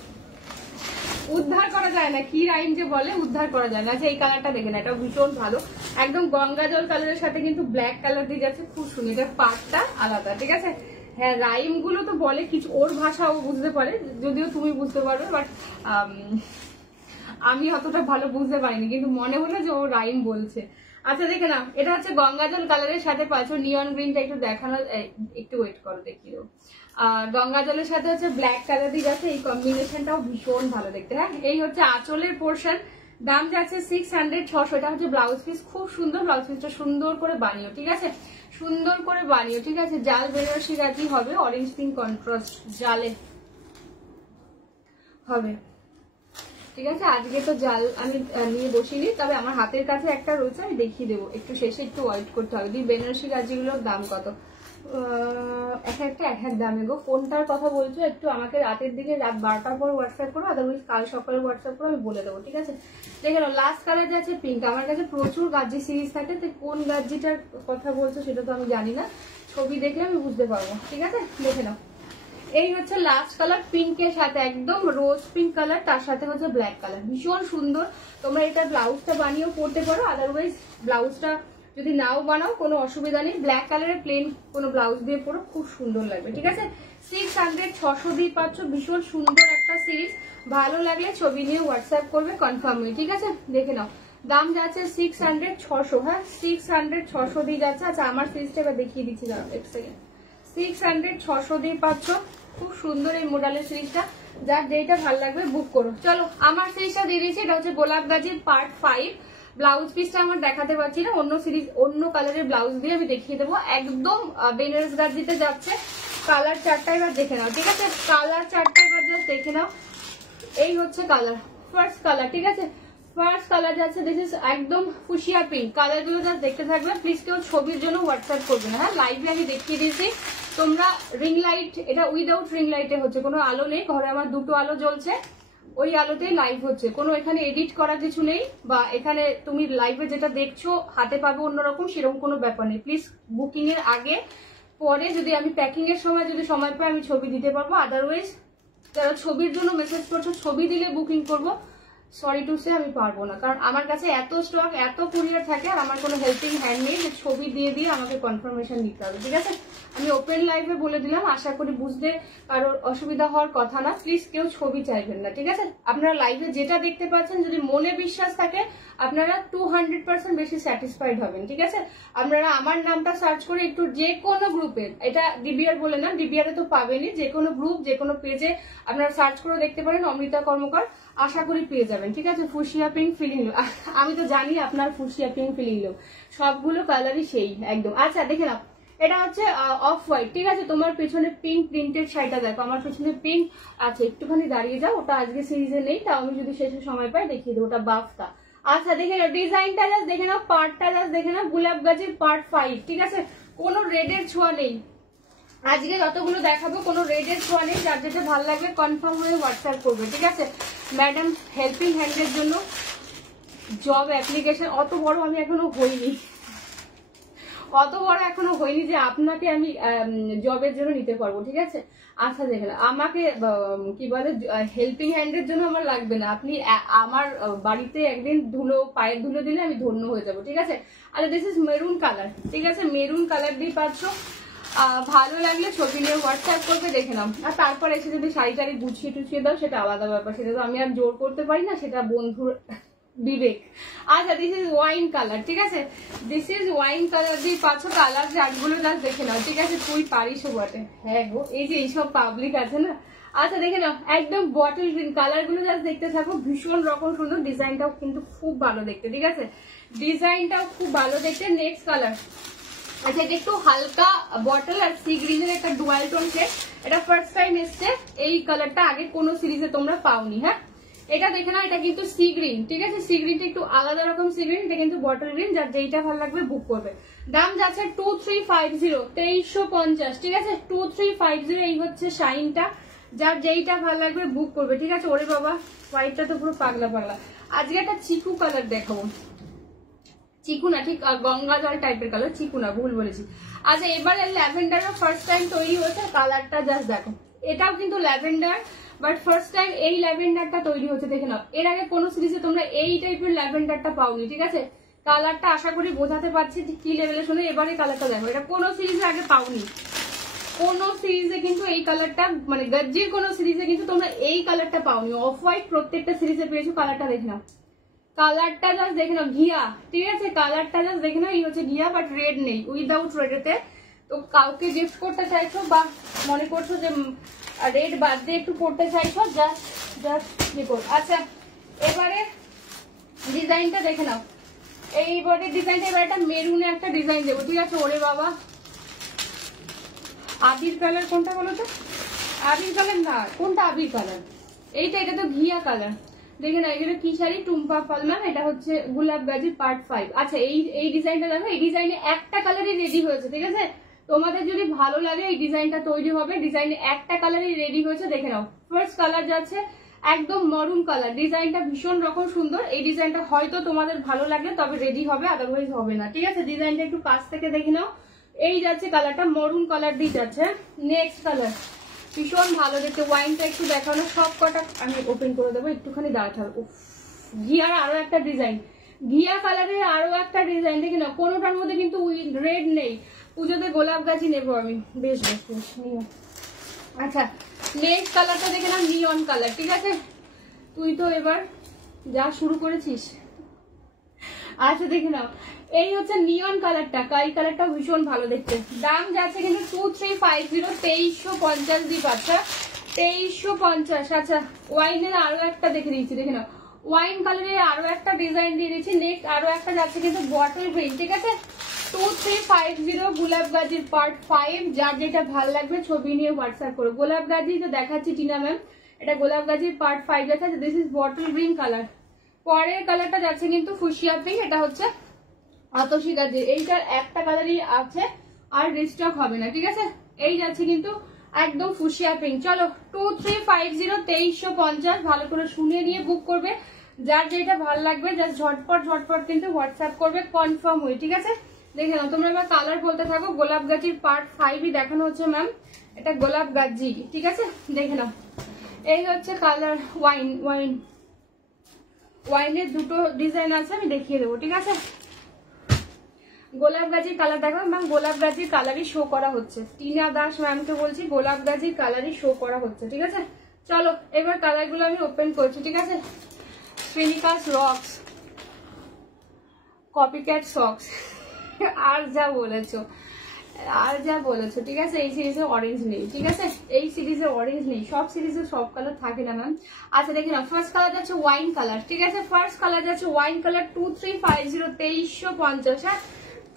উদ্ধার করা যায় না। কি রাইম যে বলে উদ্ধার করা যায় না। আচ্ছা এই কালারটা দেখে না, এটা ভীষণ ভালো, একদম গঙ্গা জল কালারের সাথে কিন্তু ব্ল্যাক কালার দিয়ে যাচ্ছে, খুব সুন্দর। এটা পার্টটা আলাদা, ঠিক আছে। হ্যাঁ রাইম গুলো তো বলে কিছু, ওর ভাষা ও বুঝতে পারে, যদিও তুমি বুঝতে পারবে, বাট আমি অতটা ভালো বুঝতে পারিনি, কিন্তু মনে হলো যে ও রাইম বলছে। আচ্ছা দেখে নাও, এটা হচ্ছে গঙ্গাজল কালারের সাথে পাচ্ছ নিয়ন গ্রিনটা, একটু দেখানো, একটু ওয়েট করো দেখিয়ে দেবো। গঙ্গাজলের সাথে হচ্ছে ব্ল্যাক কালার দিয়ে যাচ্ছে, এই কম্বিনেশনটাও ভীষণ ভালো দেখতে। হ্যাঁ এই হচ্ছে আঁচলের পোর্শন, দাম যাচ্ছে 600 600। এটা হচ্ছে ব্লাউজ পিস, খুব সুন্দর ব্লাউজ পিসটা, সুন্দর করে বানিও, ঠিক আছে, সুন্দর করে বানিও, ঠিক আছে। জাল বেনারসি গাজি হবে, অরেঞ্জ পিঙ্ক কন্ট্রাস্ট জালে হবে। ঠিক আছে। আজকে তো জাল আমি নিয়ে বসিনি, তবে আমার হাতের কাছে একটা রয়েছে, আমি দেখিয়ে দেবো। একটু শেষে একটু ওয়েট করতে হবে। বেনারসি গাজিগুলোর দাম কত, এক এক দামে গো। কোনটার কথা বলছো একটু আমাকে রাতের দিকে, রাত 12টার পর হোয়াটসঅ্যাপ করো, আদারওয়াইজ কাল সকালে হোয়াটসঅ্যাপ করো, আমি বলে দেবো। ঠিক আছে, দেখে নাও। লাস্ট কালার যাচ্ছে পিঙ্ক। আমার কাছে প্রচুর গাজি সিরিজ থাকে, তো কোন গাজিটার কথা বলছো সেটা তো আমি জানি না, ছবি দেখলে আমি বুঝতে পারবো। ঠিক আছে, দেখে নাও। এই হচ্ছে লাস্ট কালার, পিঙ্কের সাথে একদম রোজ পিঙ্ক কালার, তার সাথে হচ্ছে ব্ল্যাক কালার, ভীষণ সুন্দর। তোমরা এটা ব্লাউজটা বানিয়েও পরতে পারো, আদারওয়াইজ ব্লাউজটা যদি নাও বানাও কোনো অসুবিধা নেই, ব্ল্যাক কালারের প্লেন কোনো ব্লাউজ দিয়ে পরো, খুব সুন্দর লাগবে। ঠিক আছে, 600 600 দিয়ে পাচ্ছ, ভীষণ সুন্দর একটা সিরিজ। ভালো লাগলে ছবি নিয়ে হোয়াটসঅ্যাপ করবে কনফার্ম হয়ে। ঠিক আছে, দেখে নাও। দাম যাচ্ছে 600 600, হ্যাঁ 600 600 দিয়ে যাচ্ছে। আচ্ছা, আমার সিরিজটা এবার দেখিয়ে দিচ্ছি, দাঁড়াও এক সেকেন্ড। 600 600 দিয়ে পাচ্ছ, খুব সুন্দর এই মডেলের সিরিজটা। যার যেটা ভালো লাগবে বুক করো। চলো, আমার সিরিজটা দিয়ে দিয়েছি, এটা হচ্ছে গোলাপ গাজির পার্ট 5। ব্লাউজ পিসটা আমার দেখাতে পারছি না, অন্য সিরিজ অন্য কালারের ব্লাউজ দিয়ে আমি দেখিয়ে দেবো। একদম বেনারস গাজিতে যাচ্ছে। কালার চারটা এবার দেখে নাও। ঠিক আছে, কালার চারটা এবার জাস্ট দেখে নাও। এই হচ্ছে কালার, ফার্স্ট কালার। ঠিক আছে, ফার্স্ট কালার যাচ্ছে, দিস ইজ একদম ফুশিয়া পিঙ্ক। কালার গুলো জাস্ট দেখতে থাকবে, প্লিজ কেউ ছবির জন্য হোয়াটসঅ্যাপ করবে না। হ্যাঁ, লাইভে আমি দেখিয়ে দিয়েছি। তোমরা রিং লাইট, এটা উইদাউট রিং লাইটে হচ্ছে, কোনো আলো নেই ঘরে, আমার দুটো আলো জ্বলছে, ওই আলোতেই লাইভ হচ্ছে। কোনো এখানে এডিট করা কিছু নেই, বা এখানে তুমি লাইভে যেটা দেখছো হাতে পাবে অন্যরকম, সেরকম কোনো ব্যাপার নেই। প্লিজ বুকিং এর আগে পরে, যদি আমি প্যাকিং এর সময় যদি সময় পাই আমি ছবি দিতে পারবো, আদারওয়াইজ যারা ছবির জন্য মেসেজ করছো ছবি দিলে বুকিং করবো, সরি টু সে আমি পারবো না, কারণ আমার কাছে এত স্টক, এত কুরিয়ার থাকে, আর আমার কোনো হেল্পিং হ্যান্ড নেই যে ছবি দিয়ে দিয়ে আমাকে কনফার্মেশন দিতে হবে। ঠিক আছে, আমি ওপেন লাইভে বলে দিলাম, আশা করি বুঝতে কারোর অসুবিধা হওয়ার কথা না। প্লিজ কেউ ছবি চাইবেন না। ঠিক আছে, আপনারা লাইভে যেটা দেখতে পাচ্ছেন, যদি মনে বিশ্বাস থাকে আপনারা 200% বেশি স্যাটিসফাইড হবেন। ঠিক আছে, আপনারা আমার নামটা সার্চ করে একটু যে কোনো গ্রুপে, এটা ডিবিআর বলে না, ডিবিআর এ তো পাবেনই, যে কোনো গ্রুপ যে কোনো পেজে আপনারা সার্চ করে দেখতে পারেন অমৃতা কর্মকার, আশা করি পেয়ে যাবেন। ঠিক আছে, ফুশিয়া পিঙ্ক ফিলিং লুক, আমি তো জানি আপনার ফুশিয়া পিঙ্ক ফিলিং লুক, সবগুলো কালারই সেই একদম। আচ্ছা, দেখে নাও, এটা হচ্ছে অফ হোয়াইট। ঠিক আছে, তোমার পেছনে পিঙ্ক প্রিন্টেড শাড়িটা দেখো, আমার পেছনে পিঙ্ক আছে, একটুখানি দাঁড়িয়ে যাও, ওটা আজকে সিরিজে নেই, তাও আমি যদি শেষে সময় পাই দেখিয়ে দেবো, ওটা বাফটা। আচ্ছা, দেখে নাও ডিজাইনটা জাস্ট দেখে নাও, পার্টটা জাস্ট দেখে নাও, গোলাপ গাছের পার্ট 5। ঠিক আছে, কোনো রেডের ছোঁয়া নেই, আজকে যতগুলো দেখাবো কোনো রেডের ছোঁয়া নেই। যার যেটা ভালো লাগবে কনফার্ম হয়ে হোয়াটসঅ্যাপ করবে। ঠিক আছে, ম্যাডাম হেল্পিং হ্যান্ডের জন্য জব অ্যাপ্লিকেশন অত বড় আমি এখনো হইনি, যে আপনাকে আমি জবের জন্য নিতে পারবো। ঠিক আছে, আচ্ছা দেখেন, আমাকে কি বলে হেল্পিং হ্যান্ডের জন্য আমার লাগবে না, আপনি আমার বাড়িতে একদিন পায়ের ধুলো দিলে আমি ধন্য হয়ে যাবো। ঠিক আছে, আচ্ছা দিস ইজ মেরুন কালার। ঠিক আছে, মেরুন কালার দিয়ে পাচ্ছ, ভালো লাগলে ছবি নিয়ে হোয়াটসঅ্যাপ করবে, দেখে নাও। আর তারপর এসে যদি শাড়ি টাড়ি গুছিয়ে টুছিয়ে দাও সেটা আলাদা ব্যাপার, সেটা তো আমি আর জোর করতে পারি না, সেটা বন্ধুর বিবেক। আচ্ছা, দিস ইজ ওয়াইন কালার। ঠিক আছে, দিস ইজ ওয়াইন কালার দিয়ে পাচ্ছ, কালার চার্টগুলো জাস্ট দেখে নাও। ঠিক আছে, তুই পারিস বটে, হ্যাঁ গো, এই যে এইসব পাবলিক আছে না। আচ্ছা, দেখে নাও, একদম বটল গ্রিন, কালার গুলো জাস্ট দেখতে থাকো, ভীষণ রকম সুন্দর, ডিজাইনটাও কিন্তু খুব ভালো দেখতে। ঠিক আছে, ডিজাইনটাও খুব ভালো দেখতে। নেক্সট কালার, আচ্ছা, এটা একটু হালকা বটল আর সি গ্রিনের একটা ডুয়াল টোন শেড, এটা ফার্স্ট টাইম এসছে। এই কালারটা আগে কোনো সিরিজে তোমরা পাওনি। হ্যাঁ, এটা দেখে না, এটা কিন্তু সি গ্রিন। ঠিক আছে, সি গ্রিনটা একটু আলাদা রকম সি গ্রিন, এটা কিন্তু বটল গ্রিন। যার যেইটা ভালো লাগবে বুক করবে। দাম যাচ্ছে 2350, 2350। ঠিক আছে, 2350। এই হচ্ছে শাইনটা, যার যেইটা ভালো লাগবে বুক করবে। ঠিক আছে, ওরে বাবা হোয়াইটটা তো পুরো পাগলা পাগলা। আজকে একটা চিকু কালার দেখাবো, চিকু না, ঠিক গঙ্গা জল টাইপের কালার, চিকু না, ভুল বলেছি। আচ্ছা, এবারে ল্যাভেন্ডারও ফার্স্ট টাইম তৈরি হয়েছে, কালারটা জাস্ট দেখো, এটাও কিন্তু ল্যাভেন্ডার, বাট ফার্স্ট টাইম এই ল্যাভেন্ডারটা তৈরি হচ্ছে। দেখে নাও, এর আগে কোনো সিরিজে তোমরা এই টাইপের ল্যাভেন্ডারটা পাওনি। ঠিক আছে, কালারটা আশা করি বোঝাতে পারছি কি লেভেলে শুনে। এবারে কালারটা দেখো, এটা কোনো সিরিজে আগে পাওনি, কোনো সিরিজে কিন্তু এই কালারটা, মানে গজ্জির কোনো সিরিজে কিন্তু তোমরা এই কালারটা পাওনি। অফ হোয়াইট প্রত্যেকটা সিরিজে পেয়েছো, কালারটা দেখে নাও, কালারটা জাস্ট দেখে নাও, ঘিয়া। ঠিক আছে, কালারটা জাস্ট দেখে নাও, এই হচ্ছে ঘিয়া, বাট রেড নেই, উইদাউট রেডেতে। তো কাউকে গিফট করতে চাইছো বা মনে করছো যে রেড বাদ দিয়ে একটু পড়তে চাইছো, জাস্ট ইয়ে করো। আচ্ছা, এবারে ডিজাইনটা দেখে নাও, এইবারে ডিজাইনটা, এবার একটা মেরুনে একটা ডিজাইন দেবো। ঠিক আছে, ওরে বাবা, আবির কালার কোনটা বলো তো? আবির কালার না, কোনটা আবির কালার? এইটা, এটা তো ঘিয়া কালার। দেখে না এগুলো কি শাড়ি, টুম্পা ফল ম্যাম, এটা হচ্ছে গোলাপ গাজি পার্ট 5। আচ্ছা এই ডিজাইনটা দেখো, এই ডিজাইনে একটা কালারই রেডি হয়েছে, ঠিক আছে? তোমাদের যদি ভালো লাগে এই ডিজাইনটা তৈরি হবে, ডিজাইনে একটা কালারই রেডি হয়েছে, দেখে নাও। ফার্স্ট কালার যাচ্ছে একদম মরুন কালার, ডিজাইনটা ভীষণ রকম সুন্দর। এই ডিজাইনটা হয়তো তোমাদের ভালো লাগলে তবে রেডি হবে, আদারওয়াইজ হবে না, ঠিক আছে? ডিজাইনটা একটু কাছ থেকে দেখে নাও। এই যাচ্ছে কালারটা মরুন কালার দিয়ে যাচ্ছে। নেক্সট কালার ভীষণ ভালো দেখতে, ওয়াইনটা একটু দেখানো, সব কটা আমি ওপেন করে দেবো, একটুখানি দাঁড়াতে হবে। ঘিয়ার আরো একটা ডিজাইন, ঘিয়া কালারের আরো একটা ডিজাইন, দেখি না কোনোটার মধ্যে কিন্তু রেড নেই। পুজোতে গোলাপ গাছই নেবো আমি, বেশ বেশ বেশ নিও। আচ্ছা নেক্সট কালারটা দেখে নাও, নিয়ন কালার, ঠিক আছে? তুই তো এবার যা শুরু করেছিস। আচ্ছা দেখে নাও, এই হচ্ছে নিয়ন কালারটা, এই কালারটা ভীষণ ভালো দেখতে। দাম যাচ্ছে কিন্তু 2350, 2350 দিয়ে পাচ্ছা, 2350। আচ্ছা ওয়াইনের আরো একটা দেখে দিয়েছি, দেখে নাও ওয়াইন কালারের আরো একটা ডিজাইন দিয়ে দিয়েছি। নেক্সট আরো একটা যাচ্ছে কিন্তু বটল গ্রিন, ঠিক আছে? 2350 গোলাপ গাজির পার্ট 5। যার যেটা ভালো লাগবে ছবি নিয়ে হোয়াটসঅ্যাপ করো। গোলাপ গাজি তো দেখাচ্ছি টিনা ম্যাম, এটা গোলাপ গাজির পার্ট 5 দেখাচ্ছে। This is bottle green colour. পরের কালারটা যাচ্ছে কিন্তু ফুশিয়া পিঙ্ক, এটা হচ্ছে আতশি গাজি। এইটার একটা কালারই আছে আর রিস্টক হবে না, ঠিক আছে? এই যাচ্ছে কিন্তু একদম ফুশিয়া পিঙ্ক। চলো 2350, 2350, ভালো করে শুনে নিয়ে বুক করবে। যার যেটা ভালো লাগবে জাস্ট ঝটপট ঝটপট কিন্তু হোয়াটসঅ্যাপ করবে কনফার্ম হয়ে, ঠিক আছে? দেখে নাও, তোমরা এবার কালার বলতে থাকো। গোলাপ গাজির পার্ট 5ই দেখানো হচ্ছে ম্যাম, এটা গোলাপ গাজি, ঠিক আছে? দেখে নাও এই হচ্ছে কালার। ওয়াইনের দুটো ডিজাইন আছে, আমি দেখিয়ে দেবো, ঠিক আছে? গোলাপ গাজির কালার দেখো ম্যাম, গোলাপ গাজির কালারই শো করা হচ্ছে। টিনা দাস ম্যামকে বলছি গোলাপ গাজির কালারই শো করা হচ্ছে, ঠিক আছে? চলো এবার কালারগুলো আমি ওপেন করছি, ঠিক আছে? শ্রেণিকাস রক্স, কপিক্যাট সক্স, আর যা বলেছো ঠিক আছে? এই সিরিজে অরেঞ্জ নেই, ঠিক আছে? এই সিরিজে অরেঞ্জ নেই, সব সিরিজে সব কালার থাকে না ম্যাম। আচ্ছা দেখে নাও, ফার্স্ট কালার যাচ্ছে ওয়াইন কালার, ঠিক আছে? ফার্স্ট কালার যাচ্ছে ওয়াইন কালার, 2350, 2350, হ্যাঁ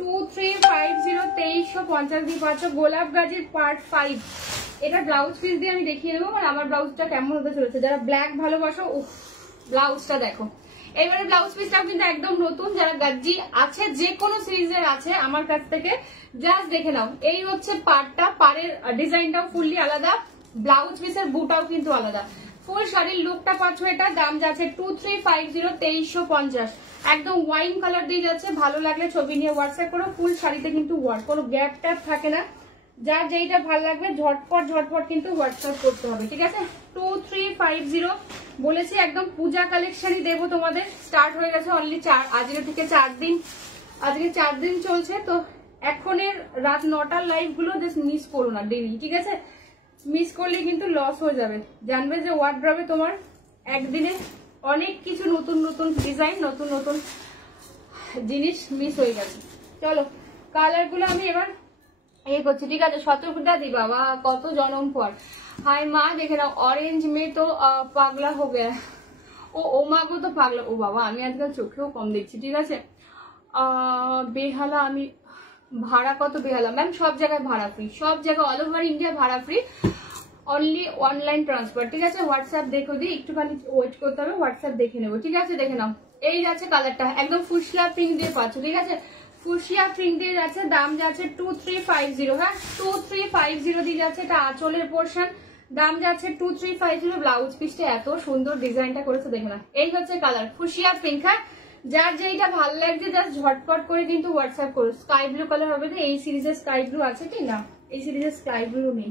2350, 2350 দিয়ে পাচ্ছ গোলাপ গাজির পার্ট 5। এটা ব্লাউজ পিস দিয়ে আমি দেখিয়ে দেবো, মানে আমার ব্লাউজটা কেমন হতে চলেছে। যারা ব্ল্যাক ভালোবাসো, ব্লাউজটা দেখো। এবারে ব্লাউজ পিসটাও কিন্তু একদম নতুন, যারা গাজি আছে যে কোনো সিরিজের আছে আমার কাছ থেকে জাস্ট দেখে নাও। এই হচ্ছে পাড়টা, পাড়ের ডিজাইনটাও ফুললি আলাদা, ব্লাউজ পিসের বুটাও কিন্তু আলাদা। ফুল শাড়ির লুকটা পাচ্ছ। এটা দাম যাচ্ছে 2350, 2350, একদম ওয়াইন কালার দিয়ে যাচ্ছে। ভালো লাগলে ছবি নিয়ে হোয়াটসঅ্যাপ করো। ফুল শাড়িতে কিন্তু কোনো গ্যাপ ট্যাপ থাকে না, যার যেইটা ভালো লাগবে ঝটপট ঝটপট কিন্তু হোয়াটসঅ্যাপ করতে হবে, ঠিক আছে? 2350 বলেছি, একদম পূজা কালেকশনই দেবো তোমাদের। স্টার্ট হয়ে গেছে অনলি আজকে থেকে 4 দিন, আজকে 4 দিন চলছে। তো এখনের রাত 9টার লাইভ গুলো জাস্ট মিস করো না ডেলি, ঠিক আছে? মিস করলে কিন্তু লস হয়ে যাবে। জানবে যে ওয়ার্ড্রবে তোমার একদিনে অনেক কিছু নতুন নতুন ডিজাইন, নতুন নতুন জিনিস মিস হয়ে গেছে। চলো কালার গুলো আমি এবার এই করছি, ঠিক আছে? শতকটা দি বাবা, কত জনম পর। হাই মা, দেখে নাও অরেঞ্জ মে তো পাগলা হো গয়া। ও মা গো তো পাগলা। ও বাবা, আমি আজকাল চোখেও কম দেখছি, ঠিক আছে? বেহালা, আমি ভাড়া কত বেহালা? ম্যাম সব জায়গায় ভাড়া ফ্রি, সব জায়গায় অল ওভার ইন্ডিয়া ভাড়া ফ্রি, অনলি অনলাইন ট্রান্সফার, ঠিক আছে? হোয়াটসঅ্যাপ দেখো দিই, একটুখানি ওয়েট করতে হবে, হোয়াটসঅ্যাপ দেখে নেবো, ঠিক আছে? দেখে নাও এই যাচ্ছে কালারটা, একদম ফুসিয়া পিঙ্ক দিয়ে পাচ্ছ, ঠিক আছে? ফুসিয়া পিঙ্ক দিয়ে যাচ্ছে, দাম যাচ্ছে 2350, হ্যাঁ 2350 দিয়ে যাচ্ছে। এটা আঁচলের পোর্শন, দাম যাচ্ছে 2350। ব্লাউজ পিসটা এত সুন্দর ডিজাইনটা করেছে, দেখে না। এই হচ্ছে কালার ফুসিয়া পিঙ্ক, হ্যাঁ যার যেইটা ভালো লাগছে জাস্ট ঝটপট করে কিন্তু হোয়াটসঅ্যাপ করো। স্কাই ব্লু কালার হবে না, এই সিরিজের স্কাই ব্লু আছে কি না? এই সিরিজের স্কাই ব্লু নেই।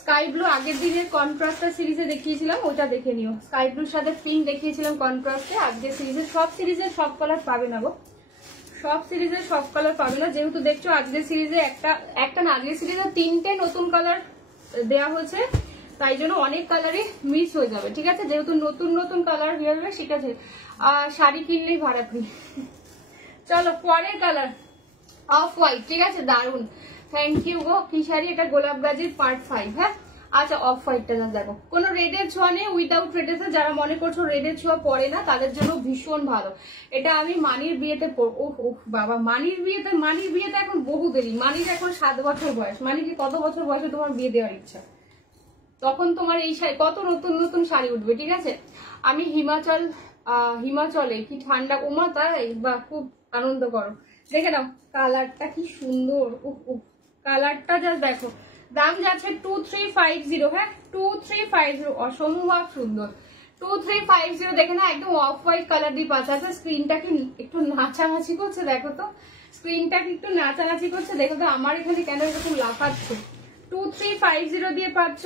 স্কাই ব্লু আগের দিনের কন্ট্রাস্টার সিরিজে দেখিয়েছিলাম, ওটা দেখে নিও। স্কাই ব্লুর সাথে পিঙ্ক দেখিয়েছিলাম কন্ট্রাস্টে। আজকের সিরিজের সব কালার পাবে না গো, সব সিরিজের সব কালার পাবে না। যেহেতু দেখছো আজকের সিরিজে একটা না, আগের সিরিজে 3টে নতুন কালার দেওয়া হয়েছে, তাই জন্য অনেক কালারই মিস হয়ে যাবে, ঠিক আছে? যেহেতু নতুন নতুন কালার বেরোবে, ঠিক আছে? শাড়ি কিনলেই ভাড়া ফ্রি। চলো পরের কালার অফ হোয়াইট, ঠিক আছে? দারুন, থ্যাংক ইউ গো। কি শাড়ি? এটা গোলাপ গাজির পার্ট 5, হ্যাঁ। আচ্ছা অফ হোয়াইটটা না, দেখো কোনো রেডের ছোঁয়া নেই, উইদাউট রেডেতে। যারা মনে করছো রেডের ছোঁয়া পড়ে না, তাদের জন্য ভীষণ ভালো। এটা আমি মানির বিয়েতে বাবা, মানির বিয়েতে এখন বহু দেরি। মানির এখন 7 বছর বয়স। মানির কি কত বছর বয়সে তোমার বিয়ে দেওয়ার ইচ্ছা? তখন তোমার এই শাড়ি কত নতুন নতুন শাড়ি উঠবে, ঠিক আছে। আমি হিমাচলে কি ঠান্ডা, ওমা তাই, বা খুব আনন্দ করো। দেখে নাও কালারটা কি সুন্দর, কালারটা জাস্ট দেখো। দাম যাচ্ছে 2350, হ্যাঁ 2350, অসম্ভব সুন্দর 2350। দেখে না একদম অফ হোয়াইট কালার দিয়ে পাচ্ছে। আচ্ছা স্ক্রিনটা কি একটু নাচানাচি করছে, দেখো তো স্ক্রিনটা কি একটু নাচানাচি করছে, দেখো তো আমার এখানে কেন এরকম লাফাচ্ছে। 2350 দিয়ে পাচ্ছ,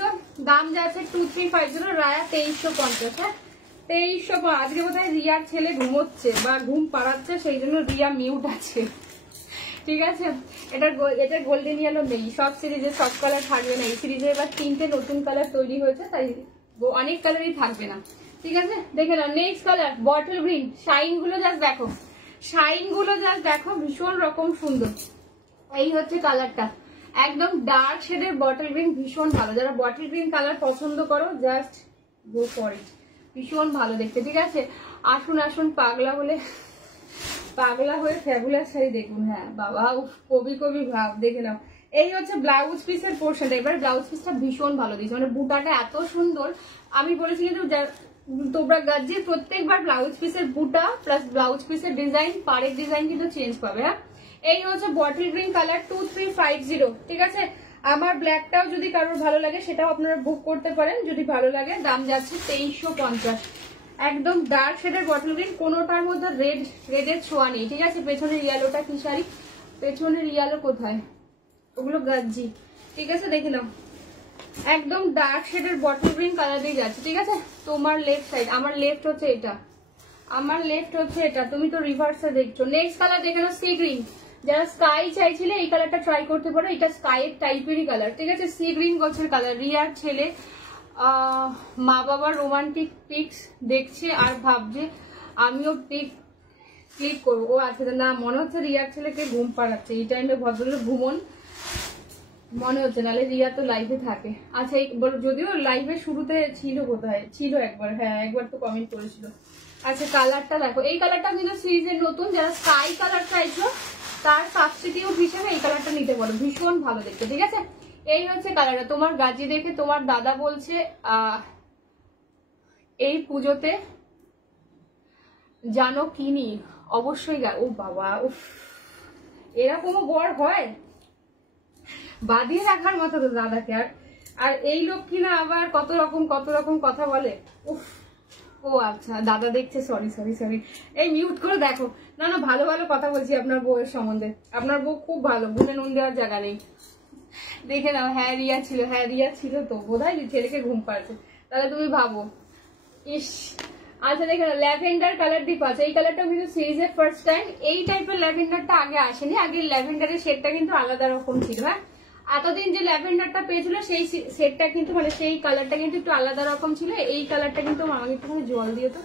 দাম যাচ্ছে 2350, রায়া 2350, হ্যাঁ 2300। আজকে বোধহয় রিয়ার ছেলে ঘুমোচ্ছে বা ঘুম পাড়াচ্ছে, সেই জন্য রিয়া মিউট আছে, ঠিক আছে। এটা গোল্ডেন ইয়েলো নেই, সব সিরিজে সব কালার থাকবে না। এই সিরিজে এবার 3টে নতুন কালার তৈরি হয়েছে, তাই অনেক কালারই থাকবে না, ঠিক আছে। দেখে নাও next colour bottle green. Shine গুলো জাস্ট দেখো, শাইন গুলো জাস্ট দেখো, ভীষণ রকম সুন্দর। এই হচ্ছে কালারটা, একদম ডার্ক শেডের বটল গ্রিন, ভীষণ ভালো। যারা বটল গ্রিন কালার পছন্দ করো জাস্ট গো ফর ইট, ভীষণ ভালো দেখতে, ঠিক আছে। আসুন আসুন পাগলা হয়ে ফ্যাবুলাস শাড়ি দেখুন, হ্যাঁ বাবা কবি ভাব। দেখে নাও এই হচ্ছে ব্লাউজ পিসের পোর্শনটা। এবার ব্লাউজ পিসটা ভীষণ ভালো দিয়েছে, মানে বুটাটা এত সুন্দর। আমি বলেছি কিন্তু তোমরা গাজ্জির প্রত্যেকবার ব্লাউজ পিসের বুটা প্লাস ব্লাউজ পিসের ডিজাইন, পাড়ের ডিজাইন কিন্তু চেঞ্জ পাবে, হ্যাঁ। এই হচ্ছে বটল গ্রিন কালার 2350, ঠিক আছে। আমার ব্ল্যাকটাও যদি কারোর ভালো লাগে সেটাও আপনারা বুক করতে পারেন যদি ভালো লাগে। দাম যাচ্ছে 2350, একদম ডার্ক শেডের বটল গ্রিন, কোনোটার মধ্যে রেডের ছোঁয়া নেই, ঠিক আছে। পেছনের ইয়েলোটা কি শাড়ি, পেছনের ইয়েলো কোথায়, ওগুলো গাজ্জি, ঠিক আছে। দেখে নাও একদম ডার্ক শেডের বটল গ্রিন কালার দিয়ে যাচ্ছে, ঠিক আছে। তোমার লেফট সাইড, আমার লেফট হচ্ছে এটা, আমার লেফট হচ্ছে এটা, তুমি তো রিভার্সে দেখছো। নেক্সট কালার দেখে নাও সি গ্রিন। যারা স্কাই চাইছিলে এই কালারটা ট্রাই করতে পারো, এটা স্কাইয়ের টাইপেরই কালার, ঠিক আছে। সি গ্রিন গোছের কালার। রিয়ার ছেলে মা বাবার রোমান্টিক পিক্স দেখছে আর ভাবছে আমিও ক্লিক করবো। ও আচ্ছা না, মনে হচ্ছে রিয়ার ছেলেকে ঘুম পাড়াচ্ছে এই টাইমে, ভদ্রলোক ঘুমন মনে হচ্ছে, নাহলে রিয়া তো লাইভে থাকে। আচ্ছা যদিও লাইভের শুরুতে ছিল, কোথায় ছিল একবার, হ্যাঁ একবার তো কমেন্ট করেছিল। আচ্ছা কালারটা দেখো, এই কালারটা কিন্তু সিরিজের নতুন। যারা স্কাই কালার চাইছো তার সাবস্টিটিউট হিসেবে এই কালারটা নিতে পারো, ভীষণ ভালো দেখতে, ঠিক আছে। এই হচ্ছে কালারটা। তোমার গাজি দেখে তোমার দাদা বলছে এই পুজোতে জানো কিনি, অবশ্যই। ও বাবা উফ, এরকমও বর হয়, বাদিয়ে রাখার মতো তো দাদাকে। আর এই লোক কিনা আবার কত রকম কথা বলে, উফ। ও আচ্ছা দাদা দেখছে, সরি এই মিউট করে দেখো। না ভালো কথা বলছি আপনার বউয়ের সম্বন্ধে, আপনার বউ খুব ভালো, গুনে নুন দেওয়ার জায়গা নেই। দেখে নাও হ্যাঁ রিয়া ছিল তো বোধহয়, ছেলেকে ঘুম পাড়ছে, তাহলে তুমি ভাবো। ইস আচ্ছা দেখে নাও ল্যাভেন্ডার কালার দিয়ে পাচ্ছে, এই কালারটা কিন্তু সিরিজের ফার্স্ট টাইম। এই টাইপের ল্যাভেন্ডারটা আগে আসেনি, আগে ল্যাভেন্ডারের শেডটা কিন্তু আলাদা রকম ছিল, হ্যাঁ। এতদিন যে ল্যাভেন্ডারটা পেয়েছিল সেই সেটটা কিন্তু, মানে সেই কালারটা কিন্তু একটু আলাদা রকম ছিল। এই কালারটা কিন্তু আমাকে একটুখানি জল দিয়ে তো,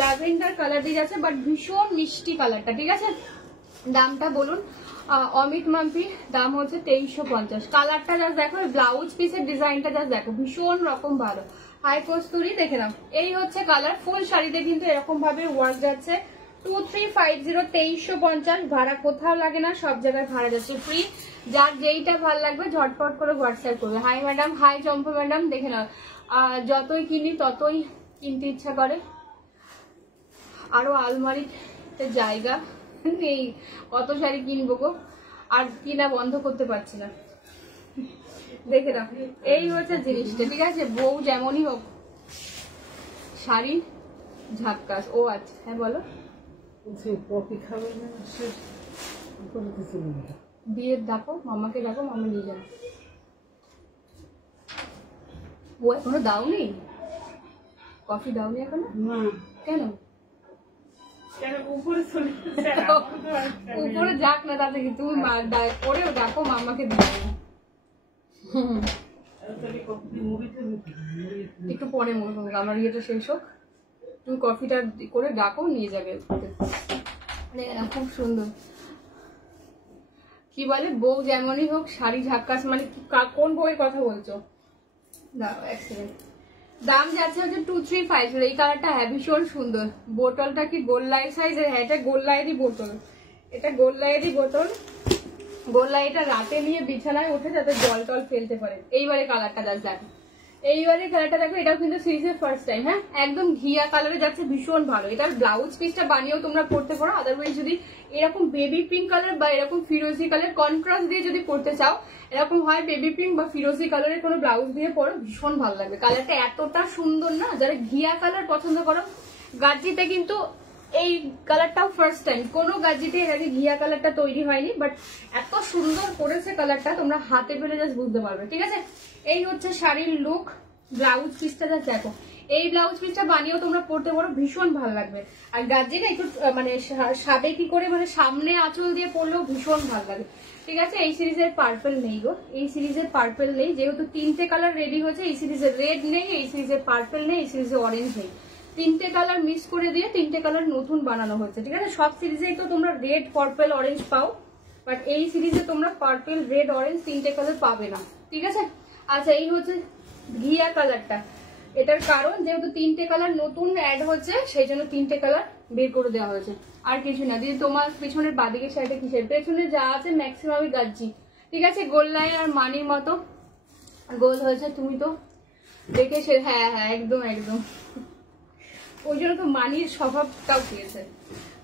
ল্যাভেন্ডার কালার দিয়ে যাচ্ছে, বাট ভীষণ মিষ্টি কালারটা, ঠিক আছে। দামটা বলুন অমিত মাম্পি, দাম হচ্ছে 2350। কালারটা জাস্ট দেখো, ব্লাউজ পিসের ডিজাইনটা জাস্ট দেখো, ভীষণ রকম ভালো। হাই কস্তুরি দেখে নাও, এই হচ্ছে কালার। ফুল শাড়িতে কিন্তু এরকম ভাবে ওয়ার্ক যাচ্ছে। 2350, 2350, ভাড়া কোথাও লাগে না, সব জায়গায় ভাড়া যাচ্ছে ফ্রি। যার যেইটা ভালো লাগবে ঝটপট করে হোয়াটসঅ্যাপ করবে। হাই ম্যাডাম, হাই চম্পা ম্যাডাম। দেখে নাও যতই কিনি ততই কিনতে ইচ্ছা করে, আরো আলমারিতে জায়গা নেই, কত শাড়ি কিনবো গো, আর কিনা বন্ধ করতে পারছি না। দেখে নাও এই হচ্ছে জিনিসটা, ঠিক আছে। বউ যেমনই হোক শাড়ি ঝাক্কাস। ও আচ্ছা হ্যাঁ বলো, দিয়ে ডাকো মামাকে, ডাকো মামা নিয়ে যাবে। ও এখনো দাওনি কফি, দাওনি এখনো? কেন উপরে যাক না, তাতে কি তুমি পরেও ডাকো মামাকে দিয়ে। একটু পরে মনে করবো, আমার ইয়েটা শেষ হোক, তুমি কফিটা করে ডাকো, নিয়ে যাবে। খুব সুন্দর। কি বলে বউ যেমনই হোক শাড়ি ঝাক্কাস, মানে কোন বউয়ের কথা বলছো? দাঁড়াও এক সেকেন্ড। দাম যাচ্ছে হচ্ছে 2350। এই কালারটা হ্যাঁ ভীষণ সুন্দর। বোতলটা কি গোল্লাই সাইজের? হ্যাঁ এটা গোল্লাইয়েরই বোতল, এটা গোল্লাইয়েরই বোতল। গোল্লাই এটা রাতে নিয়ে বিছানায় উঠে যাতে জল টল ফেলতে পারে। এইবারে কালারটা জাস্ট দেখো, এইবারে কালারটা দেখো, এটাও কিন্তু সিরিজের ফার্স্ট টাইম। হ্যাঁ, একদম ঘিয়া কালারে যাচ্ছে, ভীষণ ভালো। এটার ব্লাউজ পিসটা বানিয়েও তোমরা পড়তে পারো। আদারওয়াইজ যদি এরকম বেবি পিঙ্ক কালার বা এরকম ফিরোজি কালার কন্ট্রাস্ট দিয়ে যদি পড়তে চাও, এরকম হয় বেবি পিঙ্ক বা ফিরোজি কালারের কোনো ব্লাউজ দিয়ে পড়ো, ভীষণ ভালো লাগবে। কালারটা এতটা সুন্দর না, যারা ঘিয়া কালার পছন্দ করো, গাজিতে কিন্তু এই কালারটাও ফার্স্ট টাইম, কোনো গাজিতে এর আগে ঘিয়া কালারটা তৈরি হয়নি, বাট এত সুন্দর করেছে কালারটা, তোমরা হাতে পেলে জাস্ট বুঝতে পারবে। ঠিক আছে, এই হচ্ছে শাড়ির লুক। ব্লাউজ পিসটা জাস্ট দেখো, এই ব্লাউজ পিসটা বানিয়েও তোমরা পড়তে পারো, ভীষণ ভালো লাগবে। আর গাজিটা একটু মানে সাবেকি করে মানে সামনে আঁচল দিয়ে পরলেও ভীষণ ভালো লাগে। ঠিক আছে, এই সিরিজের পার্পল নেই গো, এই সিরিজের পার্পল নেই, যেহেতু 3টে কালার রেডি হয়েছে। এই সিরিজের রেড নেই, এই সিরিজের পার্পল নেই, এই সিরিজে অরেঞ্জ নেই। 3টে কালার মিক্স করে দিয়ে 3টে কালার নতুন বানানো হচ্ছে। ঠিক আছে, সব সিরিজেই তো তোমরা রেড, পার্পল, অরেঞ্জ পাও, বাট এই সিরিজে তোমরা পার্পল, রেড, অরেঞ্জ 3টে কালার পাবে না। ঠিক আছে, আচ্ছা এই হচ্ছে ঘিয়া কালারটা। এটার কারণ যেহেতু 3টে কালার নতুন অ্যাড হচ্ছে, সেই জন্য 3টে কালার বের করে দেওয়া হয়েছে, আর কিছু না। দিদি তোমার পেছনের বাদিকে সাইডে কিসের? পেছনে যা আছে ম্যাক্সিমামই গাজি। ঠিক আছে, গোল্লায় আর মানির মতো গোল হয়েছে, তুমি তো দেখে সে, হ্যাঁ হ্যাঁ একদম একদম, ওই জন্য তো মানির স্বভাবটাও পেয়েছে,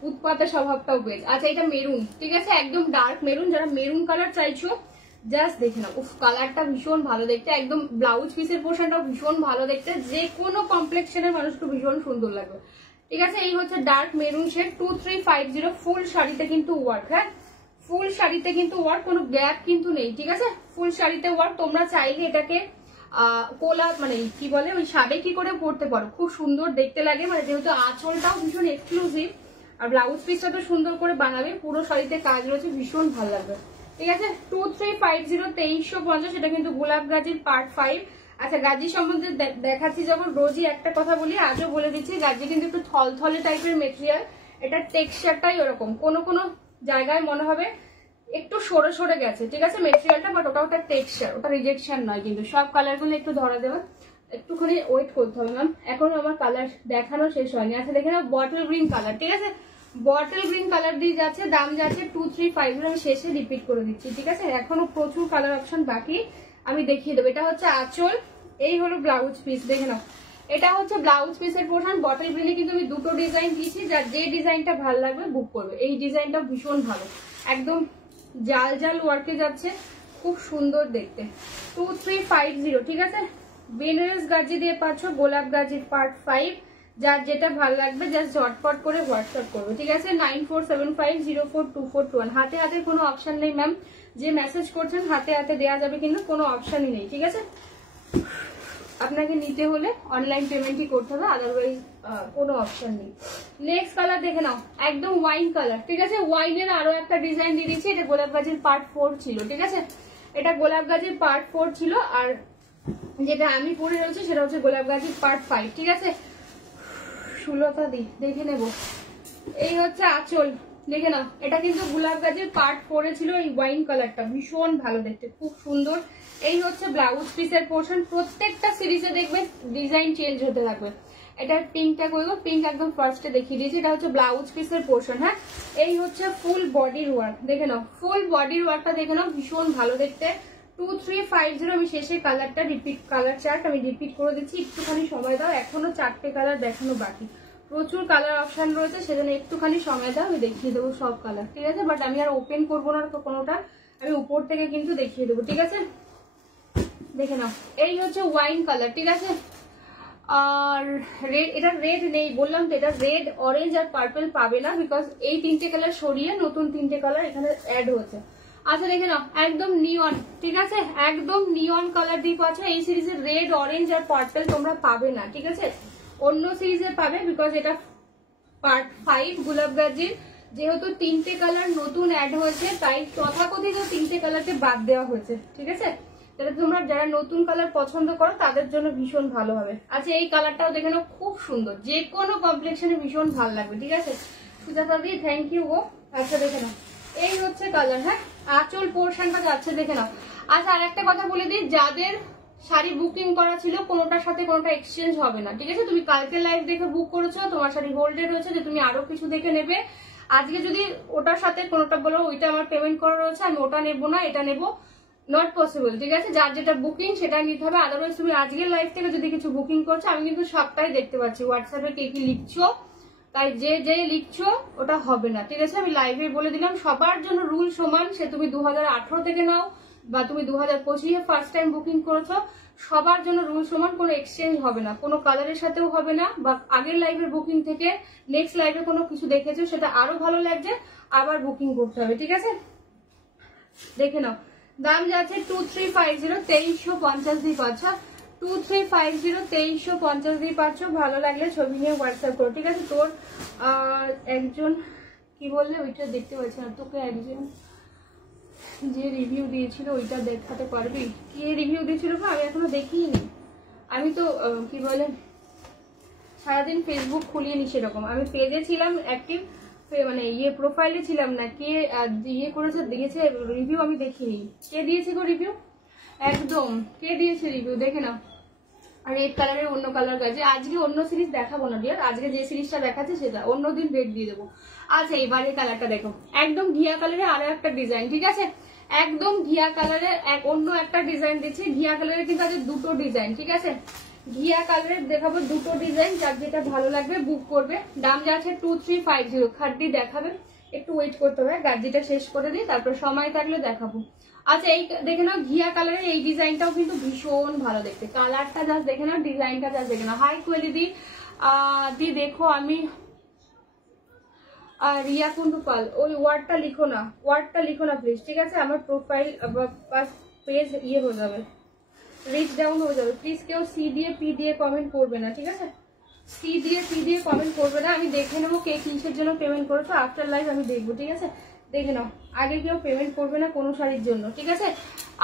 উৎপাতের স্বভাবটাও পেয়েছে। আচ্ছা এটা মেরুন, ঠিক আছে, একদম ডার্ক মেরুন। যারা মেরুন কালার চাইছো জাস্ট দেখে নাও, উফ কালারটা ভীষণ ভালো দেখতে, একদম ব্লাউজ পিসের পোর্শনটাও ভীষণ ভালো দেখতে, যে কোনো কমপ্লেক্সনের মানুষকে ভীষণ সুন্দর লাগবে। ঠিক আছে, এই হচ্ছে ডার্ক মেরুন শেড, 2350। ফুল শাড়িতে কিন্তু ওয়ার্ক, হ্যাঁ ফুল শাড়িতে কিন্তু ওয়ার্ক, কোনো গ্যাপ কিন্তু নেই। ঠিক আছে, ফুল শাড়িতে ওয়ার্ক। তোমরা চাইলে এটাকে কোলা মানে কি বলে ওই সাবে কি করে পড়তে পারো, খুব সুন্দর দেখতে লাগে। মানে যেহেতু আঁচলটাও ভীষণ এক্সক্লুসিভ আর ব্লাউজ পিসটা তো সুন্দর করে বানাবে, পুরো শাড়িতে কাজ রয়েছে, ভীষণ ভালো লাগবে। ঠিক আছে, 2350, 2350, এটা কিন্তু গোলাপ গাজির পার্ট 5। আচ্ছা গাজি সম্বন্ধে দেখাচ্ছি যখন, রোজই একটা কথা বলি, আজও বলে দিচ্ছি, গাজি কিন্তু একটু থলথলে টাইপের মেটেরিয়াল, এটার টেক্সচারটাই ওরকম, কোনো কোনো জায়গায় মনে হবে একটু সরে সরে গেছে। ঠিক আছে মেটেরিয়ালটা, বাট ওটা ওটা টেক্সচার, ওটা রিজেকশন নয়। কিন্তু সব কালার গুলো একটু ধরা দেওয়া, একটুখানি ওয়েট করতে হবে ম্যাম, এখনো আমার কালার দেখানো শেষ হয়নি। আচ্ছা দেখে নাও বটল গ্রিন কালার। ঠিক আছে, বটল গ্রিন কালার দিয়ে যাচ্ছে, দাম যাচ্ছে 2350। আমি শেষে রিপিট করে দিচ্ছি। ঠিক আছে, এখনো প্রচুর কালার অপশন বাকি, আমি দেখিয়ে দেবো। এটা হচ্ছে আঁচল, এই হলো ব্লাউজ পিস, দেখে নাও এটা হচ্ছে ব্লাউজ পিসের পোর্শন। বটল গ্রিনে কিন্তু আমি দুটো ডিজাইন দিয়েছি, যার যে ডিজাইনটা ভালো লাগবে বুক করবে। এই ডিজাইনটা ভীষণ ভালো, একদম জাল জাল ওয়ার্কে যাচ্ছে, খুব সুন্দর দেখতে। 2350। ঠিক আছে, বেনারস গাজি দিয়ে পাচ্ছ, গোলাপ গাজির পার্ট 5। যার যেটা ভালো লাগবে জাস্ট ঝটপট করে হোয়াটসঅ্যাপ করবে। ঠিক আছে, 9475042421। হাতে হাতে কোনো অপশন নেই ম্যাম, যে মেসেজ করছেন হাতে হাতে দেওয়া যাবে, কিন্তু কোনো অপশনই নেই। ঠিক আছে, আপনাকে নিতে হলে অনলাইন পেমেন্টই করতে হবে, আদারওয়াইজ কোনো অপশন নেই। নেক্সট কালার দেখে নাও, একদম ওয়াইন কালার। ঠিক আছে, ওয়াইনের আরো একটা ডিজাইন দিয়ে দিচ্ছি, এটা গোলাপ গাজির পার্ট 4 ছিল। ঠিক আছে, এটা গোলাপ গাজির পার্ট 4 ছিল, আর যেটা আমি পরে রয়েছে সেটা হচ্ছে গোলাপ গাজির পার্ট 5। ঠিক আছে, সুলতা দি দেখে নেব। এই হচ্ছে আঁচল, দেখে নাও, এটা কিন্তু গোলাপ গাজির পার্ট 4 ছিল। এই ওয়াইন কালারটা ভীষণ ভালো দেখতে, খুব সুন্দর। এই হচ্ছে ব্লাউজ পিসের পোর্শন। প্রত্যেকটা সিরিজে দেখবে ডিজাইন চেঞ্জ হতে থাকবে। এটা পিঙ্কটা করবো, পিঙ্ক একদম ফার্স্টে দেখিয়ে দিয়েছি, এটা হচ্ছে ব্লাউজ পিসের পোর্শন। হ্যাঁ, এই হচ্ছে ফুল বডির ওয়ার্ক, দেখে নাও ফুল বডির ওয়ার্কটা দেখে নাও, ভীষণ ভালো দেখতে। 2350। আমি শেষে কালারটা রিপিট, কালার চার্ট আমি রিপিট করে দিচ্ছি, একটুখানি সময় দাও, এখনো 4টে কালার দেখানো বাকি, প্রচুর কালার অপশন রয়েছে, সেজন্য একটুখানি সময় দাও, আমি দেখিয়ে দেবো সব কালার। ঠিক আছে, বাট আমি আর ওপেন করবো না কোনোটা, আমি উপর থেকে কিন্তু দেখিয়ে দেবো। ঠিক আছে, দেখে নাও এই হচ্ছে ওয়াইন কালার। ঠিক আছে, আর রেড, এটা রেড নেই বললাম তো, এটা রেড, অরেঞ্জ আর পার্পল পাবে না, বিকজ এই 3টে কালার সরিয়ে নতুন 3টে কালার এখানে অ্যাড হয়েছে। আচ্ছা দেখে নাও একদম নিয়ন। ঠিক আছে, একদম নিয়ন কালার দিয়ে পাচ্ছ। এই সিরিজের রেড, অরেঞ্জ আর পার্পল তোমরা পাবে না। ঠিক আছে, অন্য সিরিজে পাবে, বিকজ এটা পার্ট 5 গোলাপ গাজির, যেহেতু 3টে কালার নতুন অ্যাড হয়েছে, তাই তথাকথিত 3টে কালারকে বাদ দেওয়া হয়েছে। ঠিক আছে, তাহলে তোমরা যারা নতুন কালার পছন্দ করো তাদের জন্য ভীষণ ভালো হবে। আচ্ছা এই কালারটাও দেখে নাও, খুব সুন্দর, যে কোনো কমপ্লেক্সনে ভীষণ ভালো লাগবে। ঠিক আছে সুজাতা দি, থ্যাংক ইউ গো। আচ্ছা দেখে নাও এই হচ্ছে কালার। হ্যাঁ, আঁচল পোর্শনটা যাচ্ছে, দেখে নাও। আচ্ছা আর একটা কথা বলে দিই, যাদের শাড়ি বুকিং করা ছিল কোনোটার সাথে কোনোটা এক্সচেঞ্জ হবে না। ঠিক আছে, তুমি কালকে লাইভ দেখে বুক করেছো, তোমার শাড়ি হোল্ডে রয়েছে, যে তুমি আরো কিছু দেখে নেবে। আজকে যদি ওটার সাথে কোনোটা বলো ওইটা আমার পেমেন্ট করা রয়েছে, আমি ওটা নেবো না এটা নেবো, নট পসিবল, ঠিক আছে? যার যেটা বুকিং সেটা নিতে হবে। আদারওয়াইজ তুমি আজকের লাইভ থেকে যদি কিছু বুকিং করছো, আমি কিন্তু সবটাই দেখতে পাচ্ছি হোয়াটসঅ্যাপে কে কি লিখছো, তাই যে যে লিখছো ওটা হবে না, ঠিক আছে? আমি লাইভে বলে দিলাম সবার জন্য রুল সমান, সে তুমি 2018 থেকে নাও বা তুমি 2025 ফার্স্ট টাইম বুকিং করেছো, সবার জন্য রুল সমান, কোনো এক্সচেঞ্জ হবে না, কোনো কালারের সাথেও হবে না। বা আগের লাইভের বুকিং থেকে নেক্সট লাইভে কোনো কিছু দেখেছো সেটা আরো ভালো লাগছে, আবার বুকিং করতে হবে, ঠিক আছে? দেখে নাও, দাম যাচ্ছে 2350, 2350 দিয়ে পাচ্ছ, 2350 2350 দিয়ে পাচ্ছ। ভালো লাগলে ছবি নিয়ে হোয়াটসঅ্যাপ করো, ঠিক আছে? তোর একজন কি বললে ওইটা দেখতে পাচ্ছি না, তোকে একজন যে রিভিউ দিয়েছিল ওইটা দেখাতে পারবি? কি রিভিউ দিয়েছিল? আমি এখনো দেখিনি। আমি তো কি বলে সারাদিন ফেসবুক খুলিয়ে নি সেরকম, আমি পেজে ছিলাম অ্যাক্টিভ, মানে প্রোফাইলে ছিলাম না। কে করেছে দিয়েছে রিভিউ আমি দেখিনি। কে দিয়েছে গো রিভিউ? একদম কে দিয়েছে রিভিউ দেখে নাও। আর রেড কালারের অন্য কালার গাছে আজকে অন্য সিরিজ দেখাবো না ডিয়ার, আজকে যে সিরিজটা দেখাচ্ছে সেটা অন্যদিন রেড দিয়ে দেবো। আচ্ছা এবারে কালারটা দেখো, একদম ঘিয়া কালারের আরো একটা ডিজাইন, ঠিক আছে? একদম ঘিয়া কালারের অন্য একটা ডিজাইন দিচ্ছি। ঘিয়া কালারের কিন্তু আছে দুটো ডিজাইন, ঠিক আছে? ঘিয়া কালারের দেখাবো দুটো ডিজাইন, যার যেটা ভালো লাগবে বুক করবে। দাম যাচ্ছে 2350। খাদ্যি দেখাবে, একটু ওয়েট করতে হবে, গাজিটা শেষ করে দিই, তারপর সময় থাকলে দেখাবো। আচ্ছা এই দেখে নাও ঘিয়া কালারের এই ডিজাইনটাও কিন্তু ভীষণ ভালো দেখতে, কালারটা জাস্ট দেখে নাও, ডিজাইনটা জাস্ট দেখে নাও, হাই কোয়ালিটি দি দেখো। আমি রিয়া কুন্ডু পাল, ওই ওয়ার্ডটা লিখো না, ওয়ার্ডটা লিখো না প্লিজ, ঠিক আছে? আমার প্রোফাইল পেজ হয়ে যাবে, রিচ ডাউন হয়ে যাবে। প্লিজ কেউ সি দিয়ে পি দিয়ে কমেন্ট করবে না, ঠিক আছে? সি দিয়ে পি দিয়ে কমেন্ট করবে না, আমি দেখে নেবো কে কিসের জন্য পেমেন্ট করেছো, আফটার লাইভ আমি দেখবো, ঠিক আছে? দেখে নাও, আগে কেউ পেমেন্ট করবে না কোনো শাড়ির জন্য, ঠিক আছে?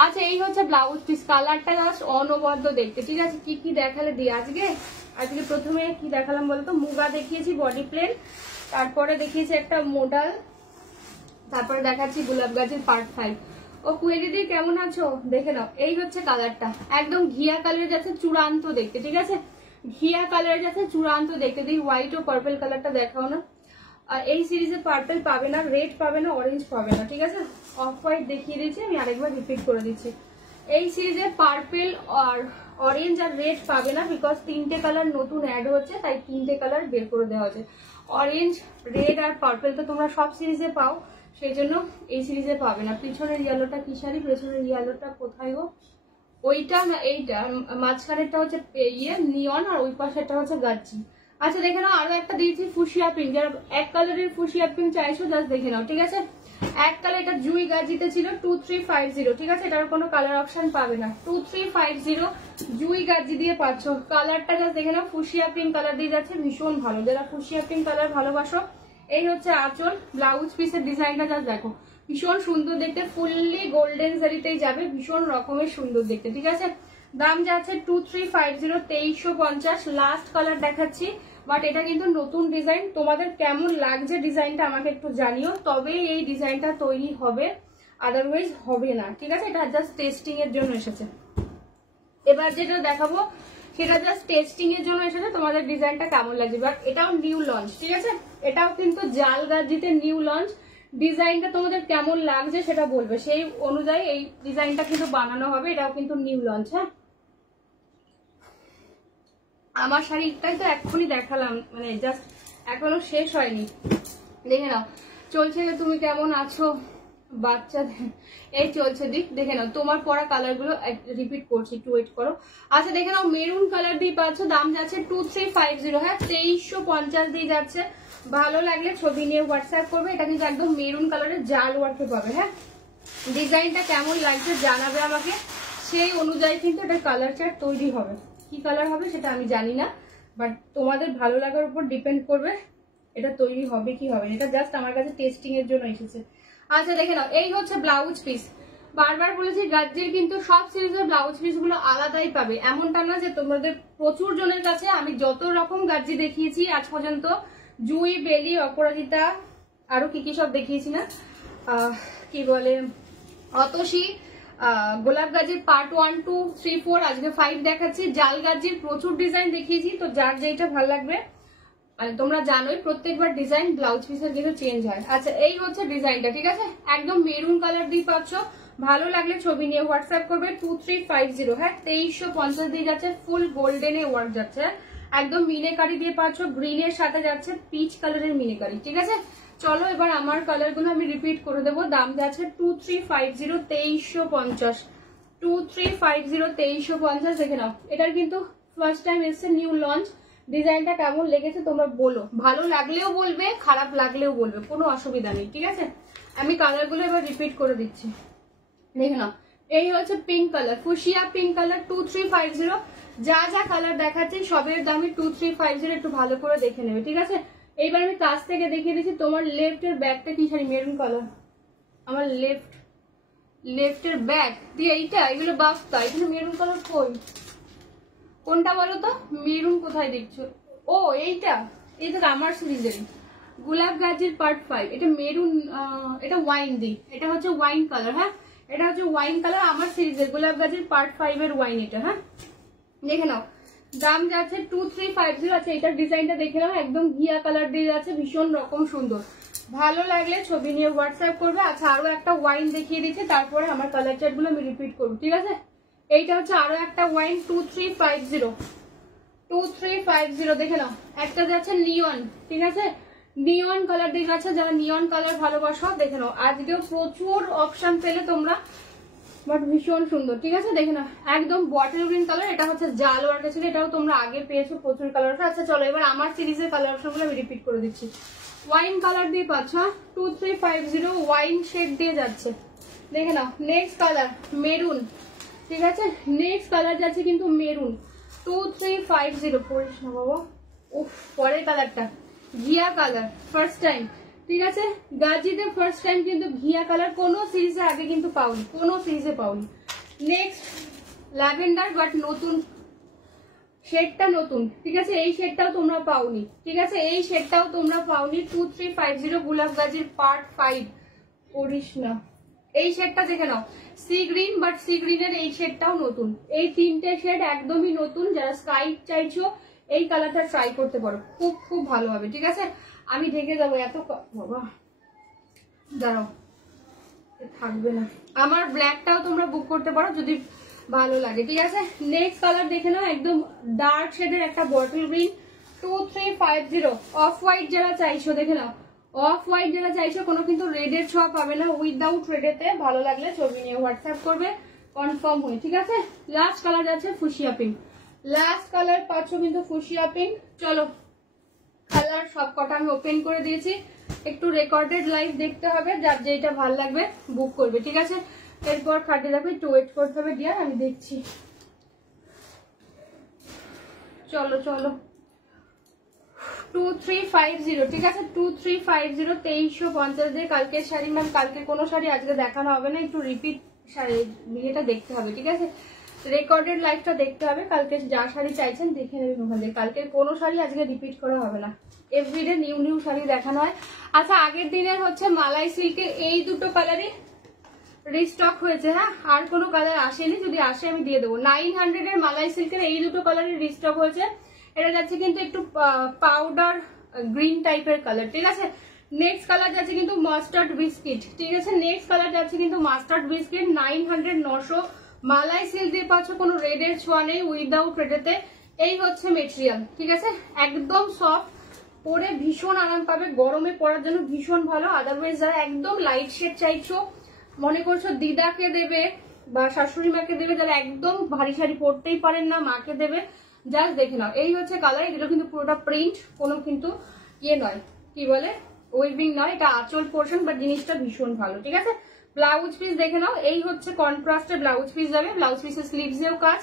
আচ্ছা এই হচ্ছে ব্লাউজ পিস, কালারটা জাস্ট অনবদ্য দেখতে, ঠিক আছে? কি কি দেখালে দিই আজকে প্রথমে কি দেখালাম বলতো? মুগা দেখিয়েছি বডি প্লেন, তারপরে দেখিয়েছি একটা মোডাল, তারপরে দেখাচ্ছি গোলাপ গাছের পার্ট 5। ও কুয়েলিদি কেমন আছো? দেখে নাও, এই হচ্ছে কালারটা, একদম ঘিয়া কালারের যাচ্ছে চূড়ান্ত দেখতে, ঠিক আছে? ঘিয়া কালারের যাচ্ছে চূড়ান্ত দেখতে। দিই হোয়াইট ও পার্পল কালারটা দেখাও না। আর এই সিরিজে পার্পল পাবে না, রেড পাবে না, অরেঞ্জ পাবে না, ঠিক আছে? অফ হোয়াইট দেখিয়ে দিয়েছি, আমি আরেকবার রিপিট করে দিচ্ছি। এই সিরিজে পার্পল আর অরেঞ্জ আর রেড পাবে না, বিকজ 3টে কালার নতুন অ্যাড হচ্ছে, তাই 3টে কালার বের করে দেওয়া হচ্ছে। অরেঞ্জ, রেড আর পার্পল তো তোমরা সব সিরিজে পাও, সেই জন্য এই সিরিজে পাবে না। পিছনের ইয়েলোটা কি শাড়ি? পেছনের ইয়েলোটা কোথায় গো? ওইটা না এইটা, মাঝখানেরটা হচ্ছে নিয়ন, আর ওই পাশেরটা হচ্ছে গাচ্ছি। আচ্ছা দেখে নাও, আরো একটা দিয়েছি ফুশিয়া পিঙ্ক, যারা এক কালারের ফুশিয়া পিঙ্ক চাইছো জাস্ট দেখে নাও, ঠিক আছে? এক কালার, এটা জুই গাজিতে ছিল 2350, ঠিক আছে? এটার কোনো কালার অপশন পাবে না, 2350 জুই গাজি দিয়ে পাচ্ছ। কালারটা জাস্ট দেখে নাও, ফুশিয়া পিঙ্ক কালার দিয়ে যাচ্ছে, ভীষণ ভালো। যারা ফুশিয়া পিঙ্ক কালার ভালোবাসো, এই হচ্ছে আঁচল, ব্লাউজ পিসের ডিজাইনটা জাস্ট দেখো, ভীষণ সুন্দর দেখতে, ফুললি গোল্ডেন জারিতেই যাবে, ভীষণ রকমের সুন্দর দেখতে, ঠিক আছে? দাম যাচ্ছে 2350, 2350। লাস্ট কালার দেখাচ্ছি, বাট এটা কিন্তু নতুন ডিজাইন, তোমাদের কেমন লাগছে ডিজাইনটা আমাকে একটু জানিও, তবে এই ডিজাইনটা তৈরি হবে, আদারওয়াইজ হবে না, ঠিক আছে? এটা জাস্ট টেস্টিং এর জন্য এসেছে। এবার যেটা দেখাবো সেটা জাস্ট টেস্টিং এর জন্য এসেছে, তোমাদের ডিজাইনটা কেমন লাগছে। বাট এটাও নিউ লঞ্চ, ঠিক আছে? এটাও কিন্তু জাল গাজিতে নিউ লঞ্চ। ডিজাইনটা তোমাদের কেমন লাগছে সেটা বলবে, সেই অনুযায়ী এই ডিজাইনটা কিন্তু বানানো হবে। এটাও কিন্তু নিউ লঞ্চ। হ্যাঁ, আমার শাড়িটাই তো এক্ষুনি দেখালাম, মানে জাস্ট এখনো শেষ হয়নি, দেখে নাও। চলছে যে তুমি কেমন আছো বাচ্চাদের, এই চলছে দিক, দেখে নাও। তোমার পরা কালার গুলো রিপিট করছি, একটু ওয়েট করো। আচ্ছা দেখে নাও, মেরুন কালার দিয়ে পাচ্ছ, দাম যাচ্ছে 2350। হ্যাঁ, 2350 দিয়ে যাচ্ছে। ভালো লাগলে ছবি নিয়ে হোয়াটসঅ্যাপ করবে। এটা কিন্তু একদম মেরুন কালারের জাল ওয়ার্কে পাবে। হ্যাঁ, ডিজাইনটা কেমন লাগছে জানাবে আমাকে, সেই অনুযায়ী কিন্তু এটা কালার চার্ট তৈরি হবে। কি কালার হবে সেটা আমি জানি না, বাট তোমাদের ভালো লাগার উপর ডিপেন্ড করবে এটা তৈরি হবে কি হবে। এটা জাস্ট আমার কাছে টেস্টিং এর জন্য এসেছে। আচ্ছা দেখে নাও, এই হচ্ছে ব্লাউজ পিস। বারবার বলেছি গাজ্জির কিন্তু সব সিরিজের ব্লাউজ পিস গুলো আলাদাই পাবে, এমনটা না যে তোমাদের প্রচুর জনের কাছে আমি যত রকম গাজ্জি দেখিয়েছি আজ পর্যন্ত, জুই, বেলি, অপরাজিতা, আরো কি কি সব দেখিয়েছি না, কি বলে, অতসী, গোলাপ গাজির পার্ট 1, 2, 3, 4, আজকে 5 দেখাচ্ছি। জাল গাজির প্রচুর ডিজাইন দেখিয়েছি, তো যার যেটা ভালো লাগবে, মানে তোমরা জানোই প্রত্যেকবার ডিজাইন ব্লাউজ পিসের কিন্তু চেঞ্জ হয়। আচ্ছা এই হচ্ছে ডিজাইনটা, ঠিক আছে? একদম মেরুন কালার দিয়ে পাচ্ছ, ভালো লাগলে ছবি নিয়ে হোয়াটসঅ্যাপ করবে 2350। হ্যাঁ 2350 দিয়ে যাচ্ছে, ফুল গোল্ডেনে ওয়ার্ক যাচ্ছে, একদম মিনেকারি দিয়ে পাচ্ছ, গ্রিনের সাথে যাচ্ছে পিচ কালারের মিনেকারি। ঠিক আছে, চলো এবার আমার কালার গুলো আমি রিপিট করে দেবো। দাম যাচ্ছে 2350, 2350, 2350, 2350। দেখে নাও, এটার কিন্তু ফার্স্ট টাইম এসছে, নিউ লঞ্চ। ডিজাইনটা কেমন লেগেছে তোমরা বলো, ভালো লাগলেও বলবে, খারাপ লাগলেও বলবে, কোনো অসুবিধা নেই। ঠিক আছে, আমি কালার গুলো এবার রিপিট করে দিচ্ছি। দেখে নাও, এই হচ্ছে pink colour, fuchsia pink colour, 2350। যা যা কালার দেখাচ্ছি সবের দামই 2350, একটু ভালো করে দেখে নেবে। ঠিক আছে, এইবার আমি কাছ থেকে দেখিয়ে দিচ্ছি। তোমার লেফটের ব্যাগটা কি শাড়ি? Maroon colour. আমার লেফটের ব্যাগ দিয়ে এইটা, এগুলো বাফতা, এগুলো মেরুন কালার কই? কোনটা বলো তো? মেরুন কোথায় দেখছো? ও এইটা, এইটা আমার সিরিজের গোলাপ গাজির পার্ট 5। এটা মেরুন, এটা ওয়াইন দি, এটা হচ্ছে ওয়াইন কালার। হ্যাঁ, এটা হচ্ছে ওয়াইন কালার, আমার সিরিজের গোলাপ গাজির পার্ট 5 এর ওয়াইন এটা। হ্যাঁ, দেখে নাও, দাম যাচ্ছে 2350। আচ্ছা, এটার ডিজাইনটা দেখে নাও, একদম ঘিয়া কালার দিয়ে যাচ্ছে, ভীষণ রকম সুন্দর। ভালো লাগলে ছবি নিয়ে হোয়াটসঅ্যাপ করবে। আচ্ছা, আরো একটা ওয়াইন দেখিয়ে দিচ্ছি, তারপরে আমার কালার চার্ট গুলো আমি রিপিট করবো। ঠিক আছে, এইটা হচ্ছে আরো একটা ওয়াইন, 2350, 2350। দেখে নাও, একটা যাচ্ছে নিয়ন। ঠিক আছে, নিয়ন কালার দিয়ে যাচ্ছে, যারা নিয়ন কালার ভালোবাসো দেখে নাও। আজকেও প্রচুর অপশন পেলে তোমরা, বাট ভীষণ সুন্দর। ঠিক আছে, দেখে নাও, একদম বটল গ্রিন কালার, এটা হচ্ছে জাল ওয়ার্ক ছিল, এটাও তোমরা আগে পেয়েছো প্রচুর কালার। আচ্ছা চলো, এবার আমার সিরিজের কালার গুলো আমি রিপিট করে দিচ্ছি। ওয়াইন কালার দিয়ে পাচ্ছ, 2350, ওয়াইন শেড দিয়ে যাচ্ছে। দেখে নাও, নেক্সট কালার মেরুন। ঠিক আছে, নেক্সট কালার যাচ্ছে কিন্তু মেরুন, 2350। পড়িস না বাবা, উফ, পরের কালারটা ঘিয়া কালার, ফার্স্ট টাইম। ঠিক আছে, গাজিতে ফার্স্ট টাইম কিন্তু ঘিয়া কালার, কোনো সিরিজে আগে কিন্তু পাওনি, কোনো সিরিজে পাওনি। নেক্সট ল্যাভেন্ডার, বাট নতুন শেডটা নতুন। ঠিক আছে, এই শেডটাও তোমরা পাওনি। ঠিক আছে, এই শেডটাও তোমরা পাওনি, 2350, গোলাপ গাজির পার্ট 5। পড়িস না, এই শেডটা দেখে নাও, সি গ্রিন, বাট সি গ্রিনের এই শেডটাও নতুন। এই তিনটে শেড একদমই নতুন। যারা স্কাই চাইছো এই কালারটা ট্রাই করতে পারো, খুব খুব ভালো হবে। ঠিক আছে, আমি ঢেকে যাবো, এত বাবা দাঁড়াও, থাকবে না। আমার ব্ল্যাকটাও তোমরা বুক করতে পারো যদি ভালো লাগে। ঠিক আছে, নেক্সট কালার দেখে নাও, একদম ডার্ক শেডের একটা বটল গ্রিন, 2350। অফ হোয়াইট যারা চাইছো দেখে নাও, অফ হোয়াইট যারা চাইছো, কোনো কিন্তু রেডের ছোঁয়া পাবে না, উইদাউট রেডেতে। ভালো লাগলে ছবি নিয়ে হোয়াটসঅ্যাপ করবে, কনফার্ম হয়ে। ঠিক আছে, লাস্ট কালার যাচ্ছে ফুশিয়া পিঙ্ক, লাস্ট কালার পাচ্ছ কিন্তু ফুশিয়া পিঙ্ক। চলো, কালার সব কটা আমি ওপেন করে দিয়েছি, একটু রেকর্ডেড লাইভ দেখতে হবে, যার যেটা ভালো লাগবে বুক করবে। ঠিক আছে, এরপর খাটে যাবে, একটু ওয়েট করতে হবে। ডিয়ার আমি দেখছি, চলো চলো, 2350। ঠিক আছে, 2350, 2350 দিয়ে কালকের শাড়ি। ম্যাম কালকে কোনো শাড়ি আজকে দেখানো হবে না, একটু রিপিট শাড়ি বিয়েটা দেখতে হবে। ঠিক আছে, রেকর্ডেড লাইভটা দেখতে হবে, কালকে যা শাড়ি চাইছেন দেখে নেবেন ওখান থেকে। কালকে কোনো শাড়ি আজকে রিপিট করা হবে না, এভরিডে নিউ নিউ শাড়ি দেখানো হয়। আচ্ছা, আগের দিনের হচ্ছে মালাই সিল্কের এই দুটো কালারই রিস্টক হয়েছে। হ্যাঁ, আর কোনো কালার আসেনি, যদি আসে আমি দিয়ে দেবো। 900 এর মালাই সিল্কের এই দুটো কালারই রিস্টক হয়েছে। এটা যাচ্ছে কিন্তু একটু পাউডার গ্রিন টাইপের কালার। ঠিক আছে, নেক্সট কালার যাচ্ছে কিন্তু মাস্টার্ড বিস্কিট। ঠিক আছে, নেক্সট কালার যাচ্ছে কিন্তু মাস্টার্ড বিস্কিট, 900, 900 মালাই সিল্ক দিয়ে পাচ্ছ, কোনো রেডের ছোঁয়া নেই, উইদাউট রেডেতে। এই হচ্ছে মেটেরিয়াল। ঠিক আছে, একদম সফট, পরে ভীষণ আরাম পাবে, গরমে পরার জন্য ভীষণ ভালো। আদারওয়াইজ যারা একদম লাইট শেড চাইছো, মনে করছো দিদাকে দেবে বা শাশুড়ি মাকে দেবে, যারা একদম ভারী শাড়ি পরতেই পারেন না, মাকে দেবে, জাস্ট দেখে নাও। এই হচ্ছে কালার, এগুলো কিন্তু পুরোটা প্রিন্ট, কোনো কিন্তু ইয়ে নয়, কি বলে ওয়েভিং নয়, এটা আঁচল পোর্শন, বাট জিনিসটা ভীষণ ভালো। ঠিক আছে, ব্লাউজ পিস দেখে নাও, এই হচ্ছে কন্ট্রাস্টের ব্লাউজ পিস যাবে, ব্লাউজ পিসের স্লিভসেও কাজ।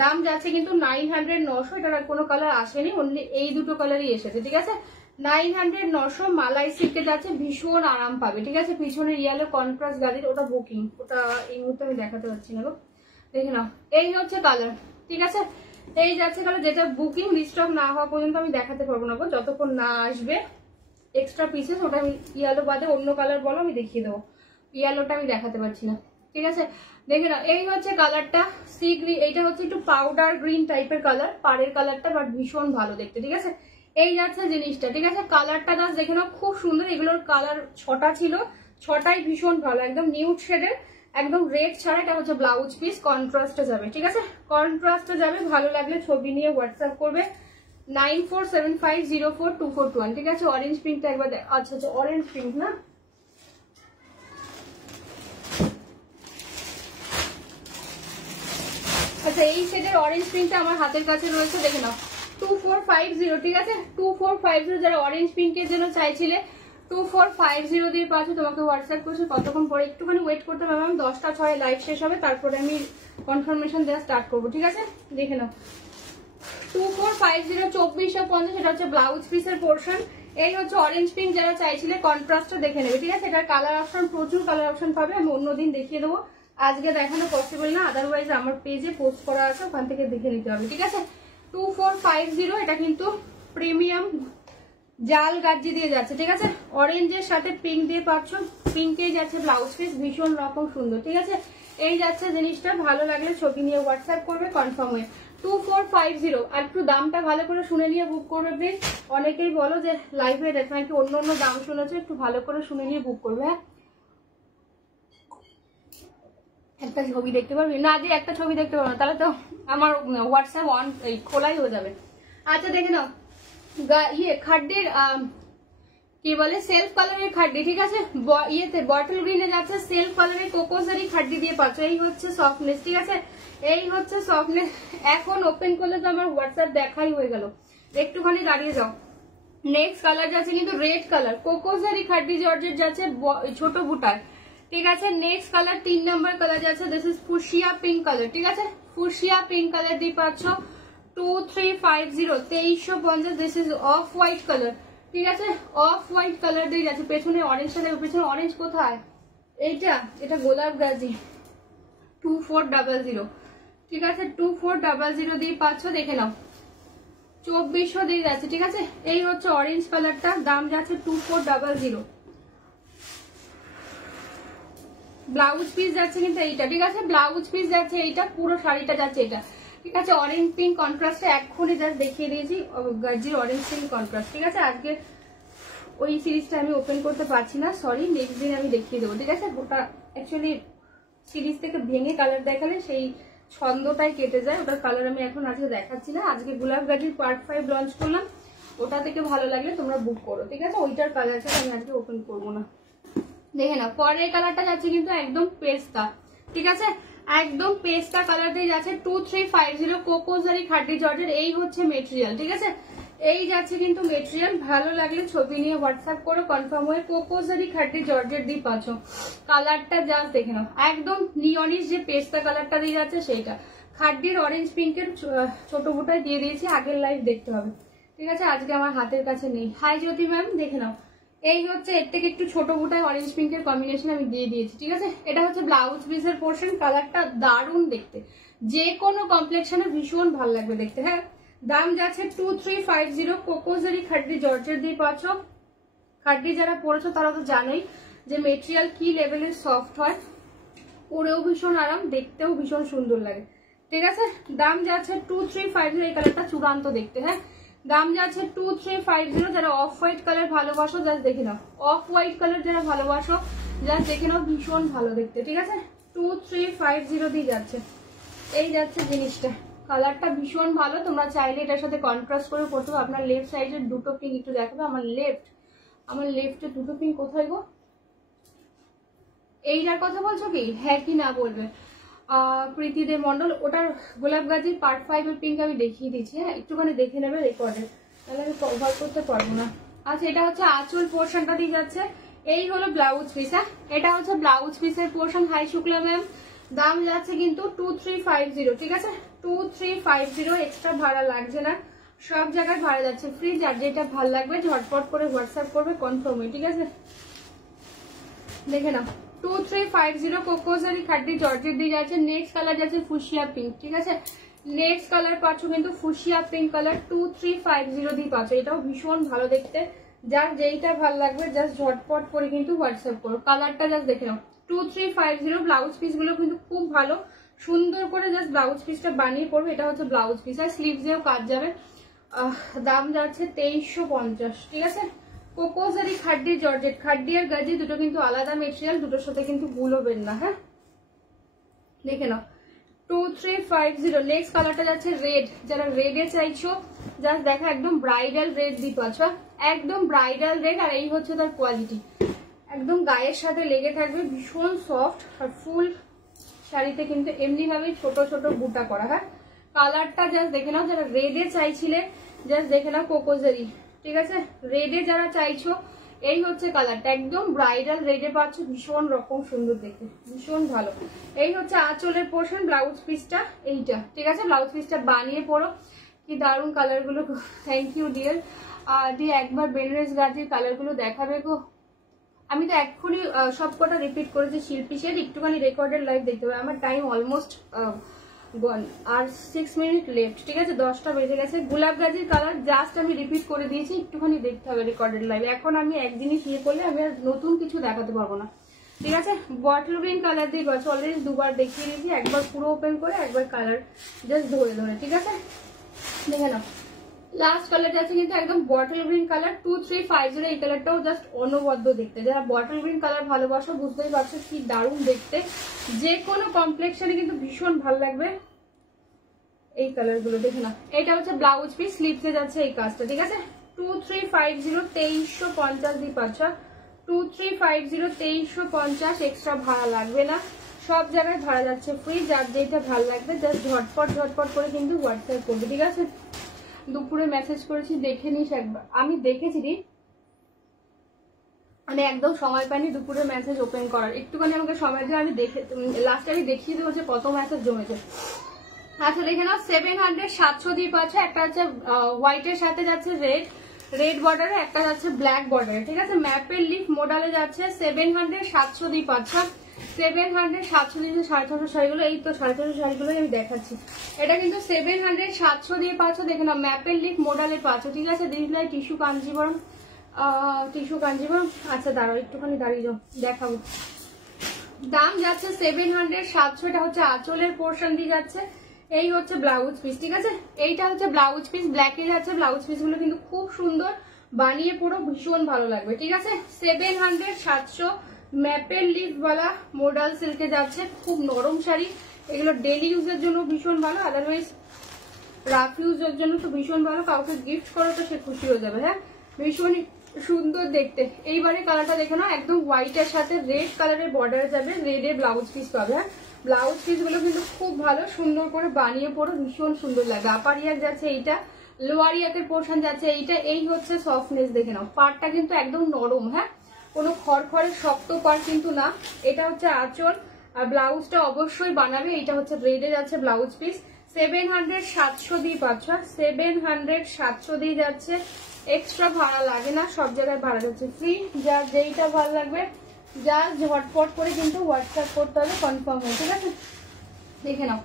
দাম যাচ্ছে কিন্তু 900, 900, এটার কোনো কালার আসেনি, অনলি এই দুটো কালারই এসেছে। ঠিক আছে, 900, 900 মালাই সিল্কে যাচ্ছে, ভীষণ আরাম পাবে। ঠিক আছে, পিছনে ইয়ালো কন্ট্রাস্ট গাদির, ওটা বুকিং, ওটা এই মুহূর্তে আমি দেখাতে পারছি না গো, দেখে নাও। এই হচ্ছে কালার। ঠিক আছে, এই যাচ্ছে কালার, যেটা বুকিং রিস্টক না হওয়া পর্যন্ত আমি দেখাতে পারবো না গো, যতক্ষণ না আসবে এক্সট্রা পিসেস। ওটা আমি ইয়ালো বাদে অন্য কালার বলো আমি দেখিয়ে দেবো, ইয়ালোটা আমি দেখাতে পারছি না। ঠিক আছে, দেখে নাও, এই হচ্ছে কালারটা সি গ্রিন, এইটা হচ্ছে একটু পাউডার গ্রিন টাইপের কালার, পাড়ের কালারটা, বাট ভীষণ ভালো দেখতে। ঠিক আছে, এই যাচ্ছে জিনিসটা। ঠিক আছে, কালারটা গাছ দেখে নাও, খুব সুন্দর। এগুলোর কালার 6টা ছিল, 6টাই ভীষণ ভালো, একদম নিউড শেডের, একদম রেড ছাড়া, এটা হচ্ছে ব্লাউজ পিস, কন্ট্রাস্টে যাবে, ঠিক আছে, কন্ট্রাস্টে যাবে। ভালো লাগলে ছবি নিয়ে হোয়াটসঅ্যাপ করবে 9475042421, ঠিক আছে। অরেঞ্জ পিঙ্কটা একবার আচ্ছা আচ্ছা অরেঞ্জ পিঙ্ক না, আচ্ছা এই সেটের অরেঞ্জ পিঙ্কটা আমার হাতের কাছে রয়েছে, দেখে নাও 2450, ঠিক আছে 2450। যারা অরেঞ্জ পিঙ্কের জন্য চাইছিলে 2450 দিয়ে পাচ্ছ। তোমাকে হোয়াটসঅ্যাপ করছে কতক্ষণ পরে, একটুখানি ওয়েট করতে হবে ম্যাম, 10টা 6 লাইভ শেষ হবে, তারপরে আমি কনফার্মেশন দেওয়া স্টার্ট করবো, ঠিক আছে। দেখে নাও 2450 2450, এটা হচ্ছে ব্লাউজ পিসের পোর্শন। এই হচ্ছে অরেঞ্জ পিঙ্ক, যারা চাইছিলে কন্ট্রাস্টটা দেখে নেবে, ঠিক আছে। এটার কালার অপশন, প্রচুর কালার অপশন পাবে, আমি অন্যদিন দেখিয়ে দেবো, আজকে দেখানো পসিবল না, আদারওয়াইজ আমার পেজে পোস্ট করা আছে, ওখান থেকে দেখে নিতে হবে, ঠিক আছে। 2450, এটা কিন্তু প্রিমিয়াম জাল গাজি দিয়ে যাচ্ছে, ঠিক আছে। অরেঞ্জের সাথে পিঙ্ক দিয়ে পাচ্ছ, পিঙ্কেই যাচ্ছে ব্লাউজ পিস, ভীষণ রকম সুন্দর, ঠিক আছে। এই যাচ্ছে জিনিসটা, ভালো লাগলে ছবি নিয়ে হোয়াটসঅ্যাপ করবে কনফার্ম হয়ে 2450। আর একটু দামটা ভালো করে শুনে নিয়ে বুক করবে প্লিজ। অনেকেই বলো যে লাইভে দেখো নাকি অন্য অন্য দাম শুনেছো, একটু ভালো করে শুনে নিয়ে বুক করবে। হ্যাঁ, একটা ছবি দেখতে পারবি না, যে একটা ছবি দেখতে পারবো না, তাহলে তো আমার হোয়াটসঅ্যাপ অন খোলাই হয়ে যাবে। আচ্ছা দেখে নাও, ইয়ে খাড্ডির কি বলে সেলফ কালারের খাড্ডি, ঠিক আছে। ইয়েতে বটল গ্রিনে যাচ্ছে সেলফ কালারের কোকোজারি খাড্ডি দিয়ে পাচ্ছ। এই হচ্ছে সফটনেস, ঠিক আছে, এই হচ্ছে সফটনেস। এখন ওপেন করলে তো আমার হোয়াটসঅ্যাপ দেখাই হয়ে গেল, একটুখানি দাঁড়িয়ে যাও। নেক্সট কালার যাচ্ছে কিন্তু রেড কালার, কোকোজারি খাড্ডি জর্জেট যাচ্ছে ছোট বুটার, ঠিক আছে। নেক্সট কালার 3 নাম্বার কালার যাচ্ছে, this is fuchsia pink colour, ঠিক আছে। ফুশিয়া পিঙ্ক কালার দিয়ে পাচ্ছ 2350 2350। This is off white colour, ঠিক আছে, অফ হোয়াইট কালার দিয়ে যাচ্ছে। পেছনে অরেঞ্জটা দেখো, পেছনে অরেঞ্জ কোথায়, এইটা, এটা গোলাপ গাজি 2400, ঠিক আছে 2400 দিয়ে পাচ্ছ, দেখে নাও 2400 দিয়ে যাচ্ছে, ঠিক আছে। এই হচ্ছে অরেঞ্জ কালারটা, দাম যাচ্ছে 2400। ব্লাউজ পিস যাচ্ছে কিন্তু এইটা, ঠিক আছে, ব্লাউজ পিস যাচ্ছে এইটা, পুরো শাড়িটা যাচ্ছে এটা, ঠিক আছে। অরেঞ্জ পিঙ্ক কন্ট্রাস্টে এক্ষুনি জাস্ট দেখিয়ে দিয়েছি, গাজির অরেঞ্জ পিঙ্ক কন্ট্রাস্ট, ঠিক আছে। আজকে ওই সিরিজটা আমি ওপেন করতে পারছি না, সরি, নেক্সট দিন আমি দেখিয়ে দেবো, ঠিক আছে। ওটা অ্যাকচুয়ালি সিরিজ থেকে ভেঙে কালার দেখালে সেই ছন্দটাই কেটে যায়, ওটার কালার আমি এখন আজকে দেখাচ্ছি না। আজকে গোলাপ গাজির পার্ট 5 লঞ্চ করলাম, ওটা থেকে ভালো লাগলে তোমরা বুক করো, ঠিক আছে। ওইটার কালারটা আমি আজকে ওপেন করবো না। দেখে নাও পরের কালারটা যাচ্ছে কিন্তু একদম পেস্তা, ঠিক আছে, একদম পেস্তা কালার দিয়ে যাচ্ছে 2350 কোকোজারি খাড্ডি জর্জেট। এই হচ্ছে মেটেরিয়াল, ঠিক আছে, এই যাচ্ছে কিন্তু মেটেরিয়াল। ভালো লাগলে ছবি নিয়ে হোয়াটসঅ্যাপ করো কনফার্ম হয়ে। কোকোজারি খাড্ডি জর্জেট দিয়ে পাচ্ছ, কালারটা জাস্ট দেখে নাও, একদম নিয়নিশ যে পেস্তা কালারটা দিয়ে যাচ্ছে সেইটা। খাড্ডির অরেঞ্জ পিঙ্কের ছোট বুটায় দিয়ে দিয়েছি, আগের লাইভ দেখতে হবে, ঠিক আছে। আজকে আমার হাতের কাছে নেই। হাই জ্যোতি ম্যাম, দেখে নাও, এই হচ্ছে এর থেকে একটু ছোট বুটায় অরেঞ্জ পিঙ্কের কম্বিনেশন আমি দিয়ে দিয়েছি, ঠিক আছে। এটা হচ্ছে ব্লাউজ পিসের পোর্শন, কালারটা দারুণ দেখতে, যে কোনো কমপ্লেক্সনে ভীষণ ভালো লাগবে দেখতে। হ্যাঁ, দাম যাচ্ছে 2350 কোকোজারি খাড্ডি জর্জেট দিয়ে পাচ্ছ। খাড্ডি যারা পরেছো তারা তো জানোই যে মেটেরিয়াল কি লেভেলের সফট হয়, পরেও ভীষণ আরাম, দেখতেও ভীষণ সুন্দর লাগে, ঠিক আছে। দাম যাচ্ছে 2350, এই কালারটা চূড়ান্ত দেখতে। হ্যাঁ, দাম যাচ্ছে 2350। যারা অফ হোয়াইট কালার ভালোবাসো জাস্ট দেখে নাও, অফ হোয়াইট কালার যারা ভালোবাসো জাস্ট দেখে নাও, ভীষণ ভালো দেখতে, ঠিক আছে। 2350 দিয়ে যাচ্ছে, এই যাচ্ছে জিনিসটা, কালারটা ভীষণ ভালো। তোমরা চাইলে এটার সাথে কন্ট্রাস্ট করে পড়তে হবে। আপনার লেফট সাইডের দুটো পিঙ্ক একটু দেখাবে, আমার লেফটে দুটো পিঙ্ক কোথায় গো, এইটার কথা বলছো কি, হ্যাঁ কি না বলবে। প্রীতিদেব মন্ডল, ওটার গোলাপ গাজির পার্ট 5 এর পিঙ্ক আমি দেখিয়ে দিচ্ছি, হ্যাঁ একটুখানি দেখে নেবে রেকর্ডে, তাহলে আমি কভার করতে পারবো না। আচ্ছা, এটা হচ্ছে আঁচল পোর্শনটা দিয়ে যাচ্ছে, এই হলো ব্লাউজ পিস। হ্যাঁ, এটা হচ্ছে ব্লাউজ পিসের পোর্শন। হাই শুক্লা ম্যাম, দাম যাচ্ছে কিন্তু 2350, ঠিক আছে 2350, এক্সট্রা ভাড়া লাগছে না, সব জায়গায় ভাড়া যাচ্ছে ফ্রি। যার যেটা ভালো লাগবে ঝটপট করে হোয়াটসঅ্যাপ করবে কনফার্মে, ঠিক আছে। দেখে নাও 2350 কোকোজারি খাড্ডি জর্জেট দিয়ে যাচ্ছে। নেক্সট কালার যাচ্ছে ফুশিয়া পিঙ্ক, ঠিক আছে। নেক্সট কালার পাচ্ছ কিন্তু ফুশিয়া পিঙ্ক কালার 2350 দিয়ে পাচ্ছ, এটাও ভীষণ ভালো দেখতে। যার যেইটা ভালো লাগবে জাস্ট ঝটপট করে কিন্তু হোয়াটসঅ্যাপ করো, কালারটা জাস্ট দেখে নাও 2350। ব্লাউজ পিস গুলো কিন্তু খুব ভালো, সুন্দর করে জাস্ট ব্লাউজ পিসটা বানিয়ে পড়বে। এটা হচ্ছে ব্লাউজ পিস, আর স্লিভসেও কাজ যাবে। দাম যাচ্ছে 2350, ঠিক আছে। কোকোজারি খাড্ডি জর্জেট, খাড্ডি আর গাজি দুটো কিন্তু আলাদা মেটেরিয়াল, দুটোর সাথে কিন্তু ভুলবেন না। হ্যাঁ, দেখে নাও 2350। নেক্সট কালারটা যাচ্ছে রেড, যারা রেডে চাইছো জাস্ট দেখো একদম ব্রাইডাল রেড দিয়ে পাচ্ছ, একদম ব্রাইডাল রেড। আর এই হচ্ছে তার কোয়ালিটি, একদম গায়ের সাথে লেগে থাকবে, ভীষণ সফট। আর ফুল শাড়িতে কিন্তু এমনি ভাবে ছোট ছোট বুটা করা। হ্যাঁ কালারটা জাস্ট দেখে নাও, যারা রেডে চাইছিলে জাস্ট দেখে নাও কোকোজারি, ঠিক আছে? রেডে যারা চাইছো এই হচ্ছে কালারটা, একদম ব্রাইডাল রেডে পাচ্ছ, ভীষণ রকম সুন্দর দেখতে, ভীষণ ভালো। এই হচ্ছে আঁচলের পোর্শন, ব্লাউজ পিসটা এইটা, ঠিক আছে? ব্লাউজ পিসটা বানিয়ে পড়ো, কি দারুণ কালার গুলো। Thank you dear. দিয়ে একবার বেনারস গাজির কালার গুলো দেখাবে গো। আমি তো এক্ষুনি সবকটা রিপিট করেছি শিল্পী শেড, একটুখানি রেকর্ডেড লাইভ দেখতে হবে। আমার টাইম অলমোস্ট গন, আর 6 মিনিট লেফট, ঠিক আছে? 10টা বেজে গেছে। গোলাপ গাজির কালার জাস্ট আমি রিপিট করে দিয়েছি, একটুখানি দেখতে হবে রেকর্ডেড লাইভ। এখন আমি এক জিনিস ইয়ে করলে আমি আর নতুন কিছু দেখাতে পারবো না, ঠিক আছে? বটল গ্রিন কালার দিয়ে গেছে, অলরেডি দুবার দেখিয়ে দিয়েছি, একবার পুরো ওপেন করে একবার কালার জাস্ট ধরে ধরে, ঠিক আছে? দেখে নাও লাস্ট কালারটা আছে কিন্তু একদম বটল গ্রিন কালার 2350। এই কালারটাও জাস্ট অনবদ্য দেখতে, যারা বটল গ্রিন কালার ভালোবাসো বুঝতেই পারছো কি দারুণ দেখতে, যে কোনো কমপ্লেক্সনে কিন্তু ভীষণ ভালো লাগবে এই কালার গুলো। দেখে না, এটা হচ্ছে ব্লাউজ পিস, স্লিভসে যাচ্ছে এই কাজটা, ঠিক আছে? 2350 2350 দিয়ে পাচ্ছ, 2350 2350, এক্সট্রা ভাড়া লাগবে না, সব জায়গায় ভাড়া যাচ্ছে ফ্রি। যার যেটা ভালো লাগবে জাস্ট ঝটপট ঝটপট করে কিন্তু হোয়াটসঅ্যাপ করবে, ঠিক আছে? দুপুরে মেসেজ করেছি, দেখে নিস একবার। আমি দেখেছি রে, মানে একদম সময় পাইনি দুপুরে মেসেজ ওপেন করার, একটুখানি আমাকে সময় দিয়ে আমি দেখে লাস্টে আমি দেখিয়ে দেবো যে কত মেসেজ জমেছে। আচ্ছা দেখে নাও 700 700 দিয়ে পাচ্ছ, একটা হচ্ছে হোয়াইটের সাথে যাচ্ছে রেড বর্ডারে, একটা যাচ্ছে ব্ল্যাক বর্ডারে, ঠিক আছে? ম্যাপের লিফ মডেলে যাচ্ছে 700 700 দিয়ে পাচ্ছ, 700 700 দিয়ে 650 শাড়িগুলো, এই তো 650 শাড়িগুলোই আমি দেখাচ্ছি। এটা কিন্তু 700 700 দিয়ে পাচ্ছ, দেখে নাও ম্যাপের লিফ মডেলে পাচ্ছ, ঠিক আছে? দিদিভাই টিস্যু কাঞ্জিবরম, টিস্যু কাঞ্জিবরম। আচ্ছা দাঁড়াও একটুখানি দাঁড়িয়ে যাও, দেখাবো। দাম যাচ্ছে 700 700, এটা হচ্ছে আঁচলের পোর্শন দিয়ে যাচ্ছে, এই হচ্ছে ব্লাউজ পিস, ঠিক আছে? এইটা হচ্ছে ব্লাউজ পিস, ব্ল্যাকে যাচ্ছে। ব্লাউজ পিস গুলো কিন্তু খুব সুন্দর, বানিয়ে পুরো ভীষণ ভালো লাগবে, ঠিক আছে? 700 700 ম্যাপের লিফ ওয়ালা মোডাল সিল্কে যাচ্ছে, খুব নরম শাড়ি, এগুলো ডেলি ইউজের জন্য ভীষণ ভালো, আদারওয়াইজ রাফ ইউজের জন্য তো ভীষণ ভালো, কাউকে গিফট করো তো সে খুশি হয়ে যাবে। হ্যাঁ ভীষণই সুন্দর দেখতে। এইবারে কালারটা দেখে নাও, একদম হোয়াইটের সাথে রেড কালারের বর্ডার যাবে, রেডে ব্লাউজ পিস পাবে। হ্যাঁ ব্লাউজ পিস গুলো কিন্তু খুব ভালো, সুন্দর করে বানিয়ে পড়ো, ভীষণ সুন্দর লাগবে। আপার ইয়ার যাচ্ছে এইটা, লোয়ার ইয়াতের পোর্শন যাচ্ছে এইটা, এই হচ্ছে সফটনেস দেখে নাও, পাড়টা কিন্তু একদম নরম, হ্যাঁ কোনো খড়খড়ে শক্ত পাড় কিন্তু না। এটা হচ্ছে আঁচল, আর ব্লাউজটা অবশ্যই বানাবে, এটা হচ্ছে রেডে যাচ্ছে ব্লাউজ পিস। 700 700 দিয়ে পাচ্ছ, 700 700 দিয়ে যাচ্ছে, এক্সট্রা ভাড়া লাগে না, সব জায়গায় ভাড়া যাচ্ছে ফ্রি। যার যেইটা ভালো লাগবে যা ঝটপট করে কিন্তু হোয়াটসঅ্যাপ করতে হবে কনফার্ম হয়ে, ঠিক আছে? দেখে নাও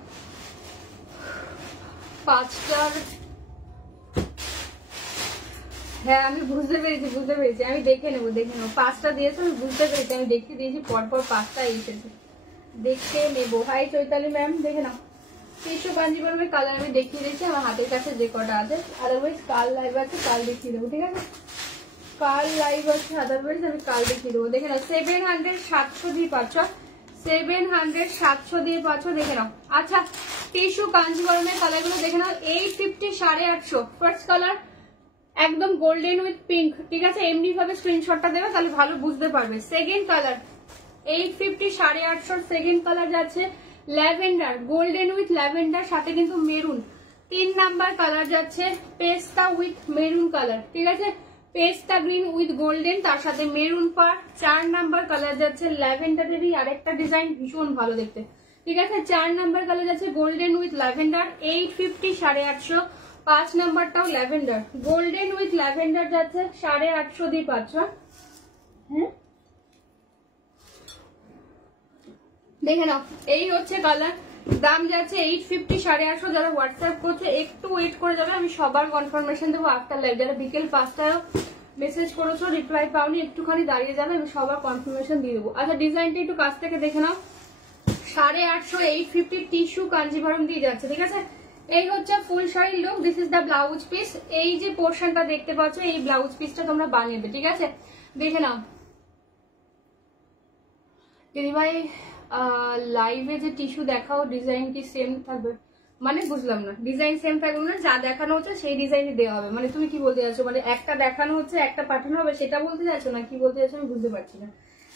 5টার, হ্যাঁ আমি বুঝতে পেরেছি, আমি দেখে নেবো 5টা দিয়েছে, আমি বুঝতে পেরেছি, আমি দেখিয়ে দিয়েছি পরপর 5টা এসেছে, দেখে নেবো। হাই চৈতালি ম্যাম, দেখে নাও টিস্যু কাঞ্জিবরমের কালার আমি দেখিয়ে দিয়েছি, আমার হাতের কাছে যে কটা আছে, আদারওয়াইজ কাল লাইভ আছে, কাল দেখিয়ে দেবো, ঠিক আছে? কাল লাইভ আছে, আদারওয়াইজ আমি কাল দেখিয়ে দেবো। দেখে নাও 700 700 দিয়ে পাচ্ছ, 700 700 দিয়ে পাচ্ছ, দেখে নাও। আচ্ছা টিস্যু কাঞ্জিবরমের কালার গুলো দেখে নাও, 850 850, ফার্স্ট কালার একদম গোল্ডেন উইথ পিঙ্ক, ঠিক আছে? এমনি ভাবে স্ক্রিনশটটা দেবে তাহলে ভালো বুঝতে পারবে। সেকেন্ড কালার 850 850, সেকেন্ড কালার যাচ্ছে ল্যাভেন্ডার, গোল্ডেন উইথ ল্যাভেন্ডার, সাথে কিন্তু মেরুন। 3 নাম্বার কালার যাচ্ছে পেস্তা উইথ মেরুন কালার, ঠিক আছে? পেস্তা গ্রিন উইথ গোল্ডেন, তার সাথে মেরুন পার। 4 নাম্বার কালার যাচ্ছে ল্যাভেন্ডারেরই আরেকটা ডিজাইন, ভীষণ ভালো দেখতে, ঠিক আছে? 4 নাম্বার কালার যাচ্ছে গোল্ডেন উইথ ল্যাভেন্ডার, 850 850। 5 নাম্বারটাও ল্যাভেন্ডার, গোল্ডেন উইথ ল্যাভেন্ডার যাচ্ছে 850 দিয়ে পাচ্ছ। হ্যাঁ দেখে নাও এই হচ্ছে কালার, দাম যাচ্ছে 850 850। যারা হোয়াটসঅ্যাপ করছে একটু ওয়েট করে যাবে, আমি সবার কনফার্মেশন দেবো আফটার লাইভ। যারা বিকেল 5টায় মেসেজ করেছো রিপ্লাই পাওনি, একটুখানি দাঁড়িয়ে যাবে, আমি সবার কনফার্মেশন দিয়ে দেবো। আচ্ছা ডিজাইনটা একটু কাছ থেকে দেখে নাও, 850 850 টিস্যু কাঞ্জিভারম দিয়ে যাচ্ছে, ঠিক আছে? এই হচ্ছে ফুল শাড়ির look, this is the blouse piece. এই যে পোর্শনটা দেখতে পাচ্ছ, এই ব্লাউজ পিসটা তোমরা বানিয়ে দেবে, ঠিক আছে? দেখে নাও দিদিভাই লাইভে যে টিস্যু দেখাও ডিজাইন কি সেম থাকবে, মানে বুঝলাম না, ডিজাইন সেম থাকবে না, যা দেখানো হচ্ছে সেই ডিজাইনে দেওয়া হবে, মানে তুমি কি বলতে চাচ্ছো, মানে একটা দেখানো হচ্ছে একটা পাঠানো হবে সেটা বলতে চাচ্ছো না কি বলতে চাচ্ছো আমি বুঝতে পারছি না।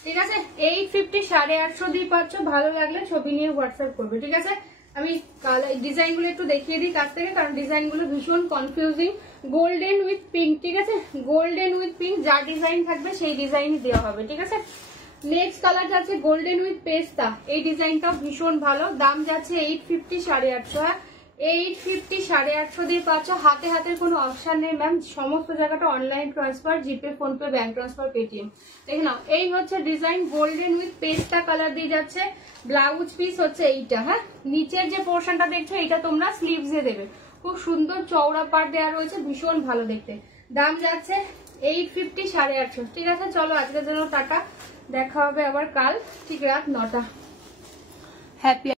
ঠিক আছে 850 850 দিয়ে পাচ্ছ, ভালো লাগলে ছবি নিয়ে হোয়াটসঅ্যাপ করবে। ঠিক আছে আমি ডিজাইন গুলো একটু দেখিয়ে দিই কাছ থেকে, কারণ ডিজাইন গুলো ভীষণ কনফিউজিং। গোল্ডেন উইথ পিঙ্ক, ঠিক আছে গোল্ডেন উইথ পিঙ্ক যা ডিজাইন থাকবে সেই ডিজাইনই দেওয়া হবে। ঠিক আছে নেক্সট কালার যাচ্ছে গোল্ডেন উইথ পেস্তা, এই ডিজাইনটাও ভীষণ ভালো, দাম যাচ্ছে 850 850। 850 850 দিয়ে পাচ্ছ, হাতে হাতের কোনো অপশন নেই ম্যাম, সমস্ত জায়গাটা অনলাইন ট্রান্সফার, জিপে ফোনপে ব্যাংক ট্রান্সফার পেটিএম। দেখে নাও এই হচ্ছে ডিজাইন গোল্ডেন উইথ পেস্তা কালার দিয়ে যাচ্ছে। ব্লাউজ পিস হচ্ছে এইটা, হ্যাঁ নিচের যে পোর্শনটা দেখছো এটা তোমরা স্লিভসে দেবে, খুব সুন্দর চওড়া পাড় দেওয়া রয়েছে, ভীষণ ভালো দেখতে। দাম যাচ্ছে 850 850। ঠিক আছে চলো আজকের জন্য টাটা, দেখা হবে আবার কাল ঠিক রাত 9টা। হ্যাপি